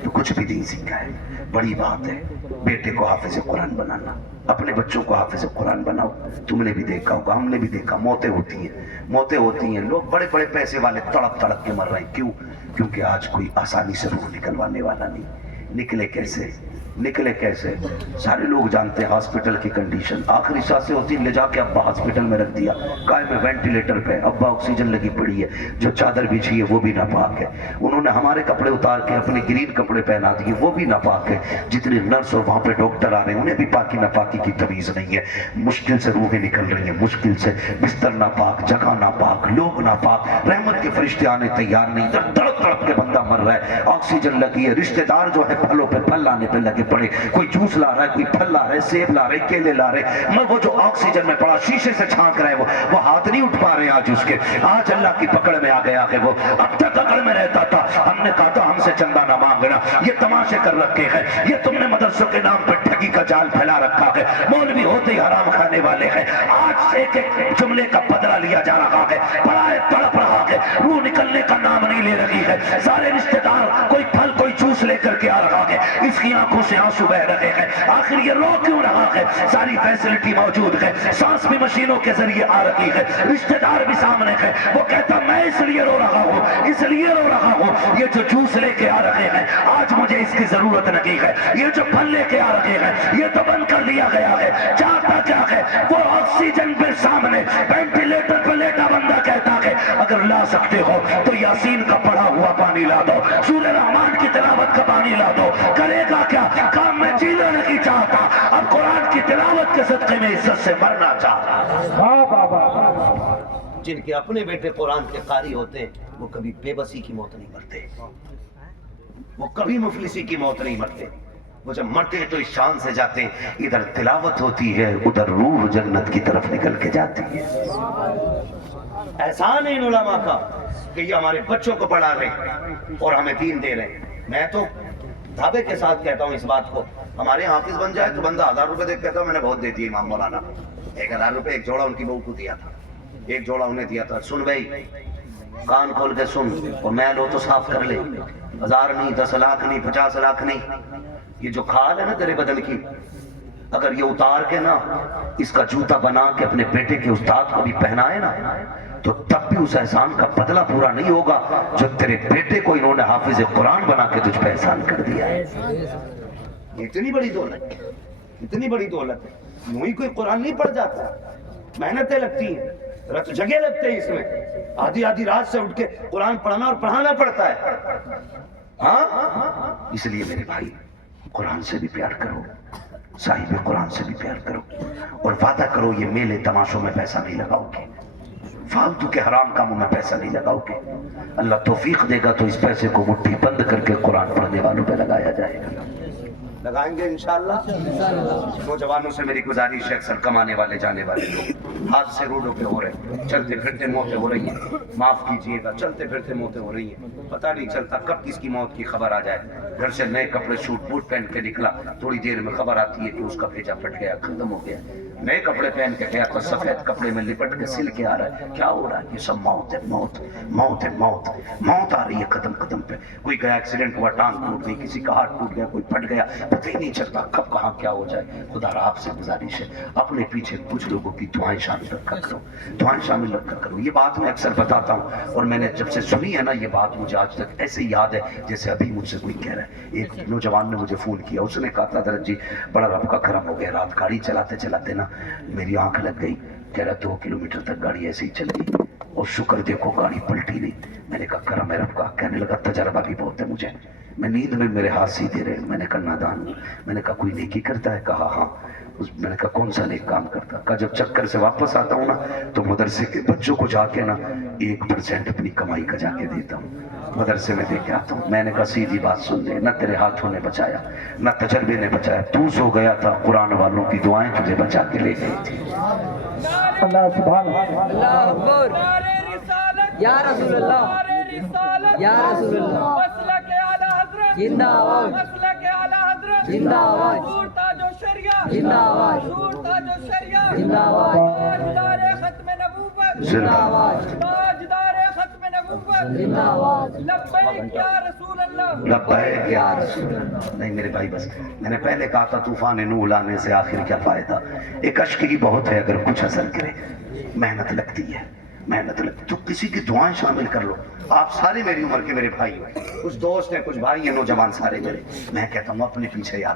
تو کچھ بھی نہیں سیکھا ہے. بڑی بات ہے بیٹے کو حافظ قرآن بنانا, اپنے بچوں کو حافظ قرآن بناؤ. تم نے بھی دیکھا ہوگا, ہم نے بھی دیکھا, موتیں ہوتی ہیں. لوگ بڑے بڑے پیسے والے تڑپ تڑپ کے مر رہے ہیں. کیوں؟ کیونکہ آج کوئی آسانی سے روح نکلوانے والا نہیں. نکلے کیسے؟ نکلے کیسے؟ سارے لوگ جانتے ہیں ہاسپٹل کی کنڈیشن، آخری سانسیں ہوتی لے جا کے ابا ہاسپٹل میں رکھ دیا، کہا میں وینٹیلیٹر پہ، ابا آکسیجن لگی پڑی ہے، جو چادر بچھی ہے وہ بھی ناپاک ہے، انہوں نے ہمارے کپڑے اتار کے اپنے گرین کپڑے پہنا دیے وہ بھی ناپاک ہے، جتنے نرس اور وہاں پہ ڈاکٹر آ رہے ہیں انہیں بھی پاکی ناپاکی کی تمیز نہیں ہے، مشکل سے روحیں نکل رہی ہیں، مشکل سے، بستر ناپاک، جگہ ناپاک، لوگ ناپاک، رحمت کے فرشتے آنے تیار نہیں، تڑپ تڑپ کے بندہ مر رہا ہے، آکسیجن لگی ہے، رشتہ دار جو ہے پھلوں پہ پھل لانے پہ لگے پڑے، کوئی جوس لا رہا ہے، کوئی پھل لا رہا ہے، سیب لا رہے، کیلے لا رہے، وہ جو آکسیجن میں پڑا شیشے سے چھانک رہا ہے وہ ہاتھ نہیں اٹھ پا رہے ہیں آج اس کے، آج اللہ کی پکڑ میں آ گیا کہ وہ اب تک پکڑ میں رہتا تھا، ہم نے کہا تھا ہم سے چندہ نہ مانگنا، یہ تماشے کر رکھے ہیں، یہ تم نے مدرسوں کے نام پر ٹھگی کا جال پھیلا رکھا ہے، مولوی ہوتے ہی حرام کھانے والے ہیں، آج ایک ایک جملے کا بدلہ لیا جا رہا ہے، پڑھائے تڑپ رہا ہے، روح نکلنے کا نام نہیں لے رہی ہے، سارے رشتہ دار کوئی پھل کوئی جوس لے کر کے آ رہا ہے، اس کی آنکھوں سے آنسو بہ رہے ہیں، آخر یہ رو کیوں رہا ہے؟ ساری فیسلٹی موجود ہے، سانس بھی مشینوں کے ذریعے آ رہی ہے، رشتہ دار بھی سامنے ہے، وہ کہتا میں اس لیے رو رہا ہوں، اس لیے رو رہا ہوں، یہ جو جوس لے کے آ رہے ہیں آج مجھے اس کی ضرورت نہیں ہے، یہ جو پھل لے کے آ رہے ہیں یہ تو بند کر دیا گیا ہے، چاہتا کیا ہے وہ آکسیجن پہ سامنے وینٹیلیٹر پہ لیٹا بندہ کہتا ہے اگر لا سکتے ہو تو یاسین کا پڑھا ہوا پانی لا دو، سورہ رحمان کی تلاوت کا پانی لا دو، کرے گا کیا؟ کام میں جینا نہیں چاہتا، اب قرآن کی تلاوت کے صدقے میں عزت سے مرنا چاہتا۔ جن کے اپنے بیٹے قرآن کے قاری ہوتے ہیں وہ کبھی بے بسی کی موت نہیں مرتے، وہ کبھی مفلسی کی موت نہیں مرتے، وہ جب مرتے ہیں تو اس شان سے جاتے ہیں ادھر تلاوت ہوتی ہے ادھر روح جنت کی طرف نکل کے جاتی ہے۔ احسان ہے ان علماء کا کہ یہ ہمارے بچوں کو پڑھا رہے ہیں اور ہمیں دین دے رہے ہیں۔ میں تو دھابے کے ساتھ کہتا ہوں اس بات کو، ہمارے حافظ بن جائے تو بندہ 1000 روپے دیکھ کہتا میں نے بہت دے دیے امام مولانا، 1000 روپے ایک جوڑا ان کی بہو کو دیا تھا، ایک جوڑا انہیں دیا تھا، سن بھائی کان کھول کے سن، اور میل ہو تو صاف کر لے، 1000 نہیں، 10 لاکھ نہیں، 50 لاکھ نہیں، یہ جو کھال ہے نا تیرے بدن کی، اگر یہ اتار کے نا اس کا جوتا بنا کے اپنے بیٹے کے استاد کو بھی پہنائے نا تو تب بھی اس احسان کا بدلہ پورا نہیں ہوگا جو تیرے بیٹے کو انہوں نے حافظ قرآن بنا کے تجھ پہ احسان کر دیا ہے۔ اتنی بڑی دولت، اتنی بڑی دولت ہے، یوں ہی کوئی قرآن نہیں پڑھ جاتا، محنتیں لگتی ہیں، رت جگہ لگتے ہیں، اس میں آدھی آدھی رات سے اٹھ کے قرآن پڑھنا اور پڑھانا پڑتا ہے۔ ہاں اس لیے میرے بھائی قرآن سے بھی پیار کرو، صاحب قرآن سے بھی پیار کرو، اور وعدہ کرو یہ میلے تماشوں میں پیسہ نہیں لگاؤ گے، فالتو کے حرام کاموں میں پیسہ نہیں لگاؤ گے، اللہ توفیق دے گا تو اس پیسے کو مٹھی بند کر کے قرآن پڑھنے والوں پہ لگایا جائے گا، لگائیں گے انشاءاللہ۔ نوجوانوں سے میری گزارش ہے، اکثر کمانے والے جانے والے لوگ ہاتھ سے روڈوں پہ ہو رہے ہیں، چلتے پھرتے موتیں ہو رہی ہیں، معاف کیجئے گا، چلتے پھرتے موتیں ہو رہی ہیں، پتہ نہیں چلتا کب کس کی موت کی خبر آ جائے، گھر سے نئے کپڑے سوٹ بوٹ پہن کے نکلا، تھوڑی دیر میں خبر آتی ہے کہ اس کا بھیجا پھٹ گیا، ختم ہو گیا، نئے کپڑے پہن کے گیا تو سفید کپڑے میں لپٹ کے سل کے آ رہا ہے، کیا ہو رہا ہے؟ یہ سب موت ہے، موت موت ہے، موت موت آ رہی ہے قدم قدم پہ، کوئی گیا ایکسیڈنٹ ہوا، ٹانگ ٹوٹ گئی، کسی کا ہاتھ ٹوٹ گیا، کوئی پھٹ گیا، پتہ ہی نہیں چلتا کب کہاں کیا ہو جائے۔ خدا را آپ سے گزارش ہے اپنے پیچھے کچھ لوگوں کی دعائیں شامل رکھا کرو، دعائیں شامل رکھا کرو، یہ بات میں اکثر بتاتا ہوں اور میں نے جب سے سنی ہے نا یہ بات مجھے آج تک ایسے یاد ہے جیسے ابھی مجھ سے کوئی کہہ رہا ہے۔ ایک نوجوان نے مجھے فون کیا، اس نے کہا تھا حضرت جی بڑا رب کا کرم ہو گیا، رات گاڑی چلاتے چلاتے نا میری آنکھ لگ گئی، کہہ رہا 2 کلومیٹر تک گاڑی ایسے ہی چل گئی اور شکر دیکھو گاڑی پلٹی نہیں۔ میں نے کہا کرم ہے رب کا، کہنے لگا تجربہ بھی بہت ہے مجھے، میں نیند میں میرے ہاتھ سیدھے رہے، میں نے کہا نادان، میں نے کہا کوئی نیکی کرتا ہے؟ کہا ہاں، میں نے کہا کون سا نیک کام کرتا؟ کہا جب چکر سے واپس آتا ہوں نا تو مدرسے کے بچوں کو جا کے نا 1% اپنی کمائی کا جا کے دیتا ہوں، مدرسے میں دے کے آتا ہوں۔ میں نے کہا سیدھی بات سن لے، نہ تیرے ہاتھوں نے بچایا نہ تجربے نے بچایا، تو سو گیا تھا، قرآن والوں کی دعائیں تجھے بچا کے لے گئی تھی۔ اللہ سبحان اللہ اکبر، یا رسول اللہ، یا رسول اللہ، زندہ آواز، زندہ آواز، زندہ آواز، زندہ آواز، زندہ آواز، زندہ آواز، لبیک یا رسول اللہ۔ نہیں میرے بھائی بس میں نے پہلے کہا تھا طوفان نوح لانے سے آخر کیا فائدہ، ایک اشک ہی بہت ہے اگر کچھ اثر کرے، محنت لگتی ہے، محنت لگتی، تو کسی کی دعائیں شامل کر لو۔ آپ سارے میری عمر کے میرے بھائی ہو، کچھ دوست ہیں کچھ بھائی ہیں، نوجوان سارے میرے، میں کہتا ہوں اپنے پیچھے یار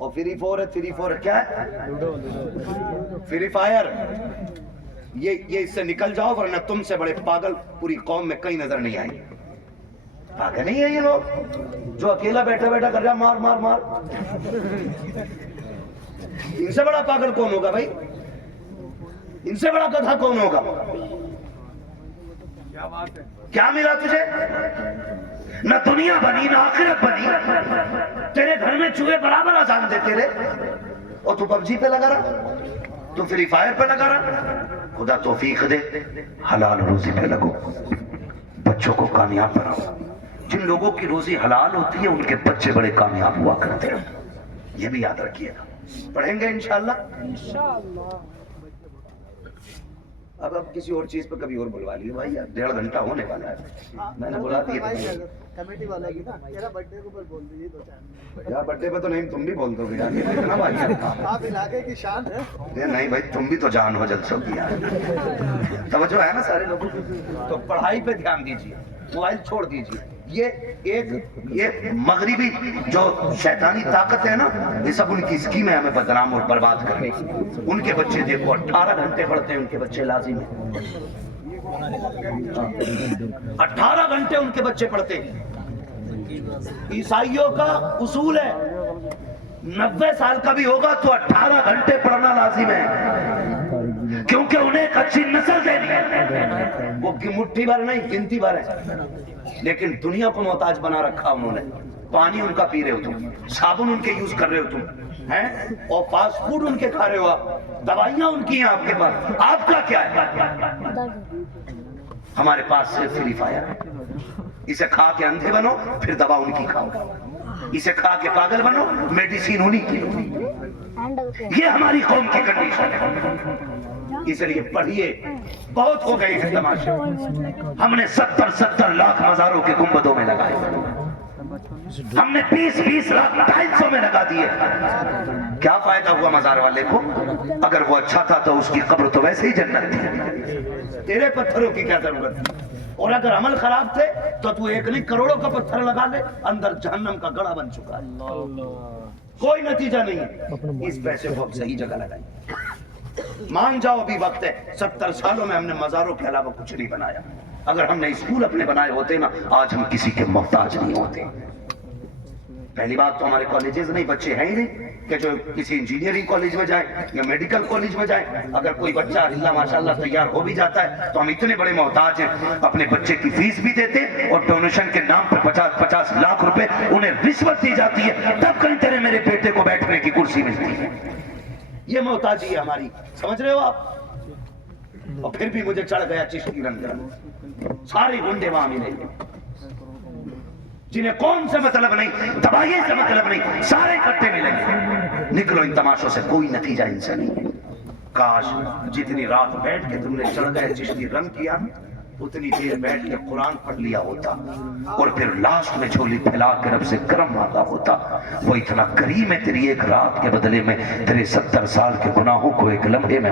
اور فری فور ہے، فری فور کیا ہے؟ Free fire. یہ اس سے نکل جاؤ ورنہ تم سے بڑے پاگل پوری قوم میں کہیں نظر نہیں آئیں گے. پاگل نہیں ہے یہ لوگ جو اکیلا بیٹھا بیٹھا کر رہا مار مار مار. ان سے بڑا پاگل کون ہوگا بھائی؟ ان سے بڑا گدھا کون ہوگا؟ کیا ملا تجھے؟ نہ دنیا بنی نہ آخرت بنی. تیرے گھر میں چوہے برابر اذان دیتے رہے اور تو پب جی پہ لگا رہا، تو فری فائر پہ لگا رہا. خدا توفیق دے حلال روزی پہ لگو، بچوں کو کامیاب بناؤ. جن لوگوں کی روزی حلال ہوتی ہے ان کے بچے بڑے کامیاب ہوا کرتے ہیں، یہ بھی یاد رکھیے گا. پڑھیں گے انشاءاللہ. اب کسی اور چیز پہ کبھی اور بلوا لیے بھائی، 1.5 گھنٹہ ہونے والا ہے. میں نے بلا دیا کمیٹی والا کی نا میرا برتھ ڈے کے اوپر بول دیجیے 2-4 یار. برتھ ڈے پہ تو نہیں، تم بھی بول دو گے اتنا بھائی. آپ علاقے کی شان ہے. نہیں بھائی تم بھی تو جان ہو جلسوں کی یار. توجہ ہے نا سارے لوگوں کی. تو پڑھائی پہ دھیان دیجیے، موبائل چھوڑ دیجیے. یہ مغربی جو شیطانی طاقت ہے نا، یہ سب ان کی اسکیم ہے ہمیں بدنام اور برباد کرنے کی. ان کے بچے دیکھو 18 گھنٹے پڑھتے ہیں، ان کے بچے لازم ہیں. 18 گھنٹے ان کے بچے پڑھتے ہیں. عیسائیوں کا اصول ہے 90 سال کا بھی ہوگا تو 18 گھنٹے پڑھنا لازم ہے، کیونکہ انہیں ایک اچھی نسل دینی ہے. وہ مٹھی بھر نہیں، گنتی بھر ہے. لیکن دنیا کو محتاج بنا رکھا انہوں نے. پانی ان کا پی رہے ہو تم، صابن ان کے یوز کر رہے ہو تم ہیں، اور فاسٹ فوڈ ان کے کھا رہے ہو. دوائیاں ان کی ہیں آپ کے پاس. آپ کا کیا ہے؟ ہمارے پاس صرف فری فائر ہے. اسے کھا کے اندھے بنو پھر دوا ان کی کھاؤ. اسے کھا کے پاگل بنو میڈیسین انہی کی. یہ ہماری قوم کی کنڈیشن ہے. اس لیے پڑھیے. بہت ہو گئے ہیں تماشے. ہم نے 70 لاکھ مزاروں کے گنبدوں میں لگائے. ہم نے 20 لاکھ 250 میں لگا دیے. کیا فائدہ ہوا مزار والے کو؟ اگر وہ اچھا تھا تو اس کی قبر تو ویسے ہی جنت تھی. تیرے پتھروں کی کیا ضرورت ہے؟ اور اگر عمل خراب تھے تو ایک نہیں کروڑوں کا پتھر لگا لے، اندر جہنم کا گڑھا بن چکا ہے. کوئی نتیجہ نہیں ہے. اس پیسے کو اب صحیح جگہ لگائیں. مان جاؤ ابھی وقت ہے. 70 سالوں میں ہم نے مزاروں کے علاوہ کچھ نہیں بنایا. اگر ہم نے اسکول اپنے بنائے ہوتے نا آج ہم کسی کے محتاج نہیں ہوتے. پہلی بات تو ہمارے کالجز نہیں، بچے ہیں ہی نہیں کہ جو کسی انجینئرنگ کالج میں جائیں یا میڈیکل کالج میں جائیں. اگر کوئی بچہ اللہ ماشاءاللہ تیار ہو بھی جاتا ہے تو ہم اتنے بڑے محتاج ہیں. اپنے بچے کی فیس بھی دیتے اور ڈونیشن کے نام پر 50 لاکھ روپے انہیں رشوت دی جاتی ہے، تب کہیں تیرے میرے بیٹے کو بیٹھنے کی کرسی ملتی ہے. یہ محتاجی ہے ہماری. سمجھ رہے ہو آپ؟ اور پھر بھی مجھے چڑھ گیا چشتی رنگ. سارے گنڈے وہاں ملیں گے جنہیں قوم سے مطلب نہیں، تباہی سے مطلب نہیں، سارے اکٹھے ملیں گے. نکلو ان تماشوں سے، کوئی نتیجہ ان سے نہیں. کاش جتنی رات بیٹھ کے تم نے چڑھ گئے چشتی رنگ کیا اتنی دیر بیٹھ کے قرآن پڑھ لیا ہوتا اور پھر لاسٹ میں جھولی پھیلا کے رب سے کرم مانگا ہوتا. وہ اتنا کریم ہے تیری ایک رات کے بدلے میں تیرے 70 سال کے گناہوں کو ایک لمحے میں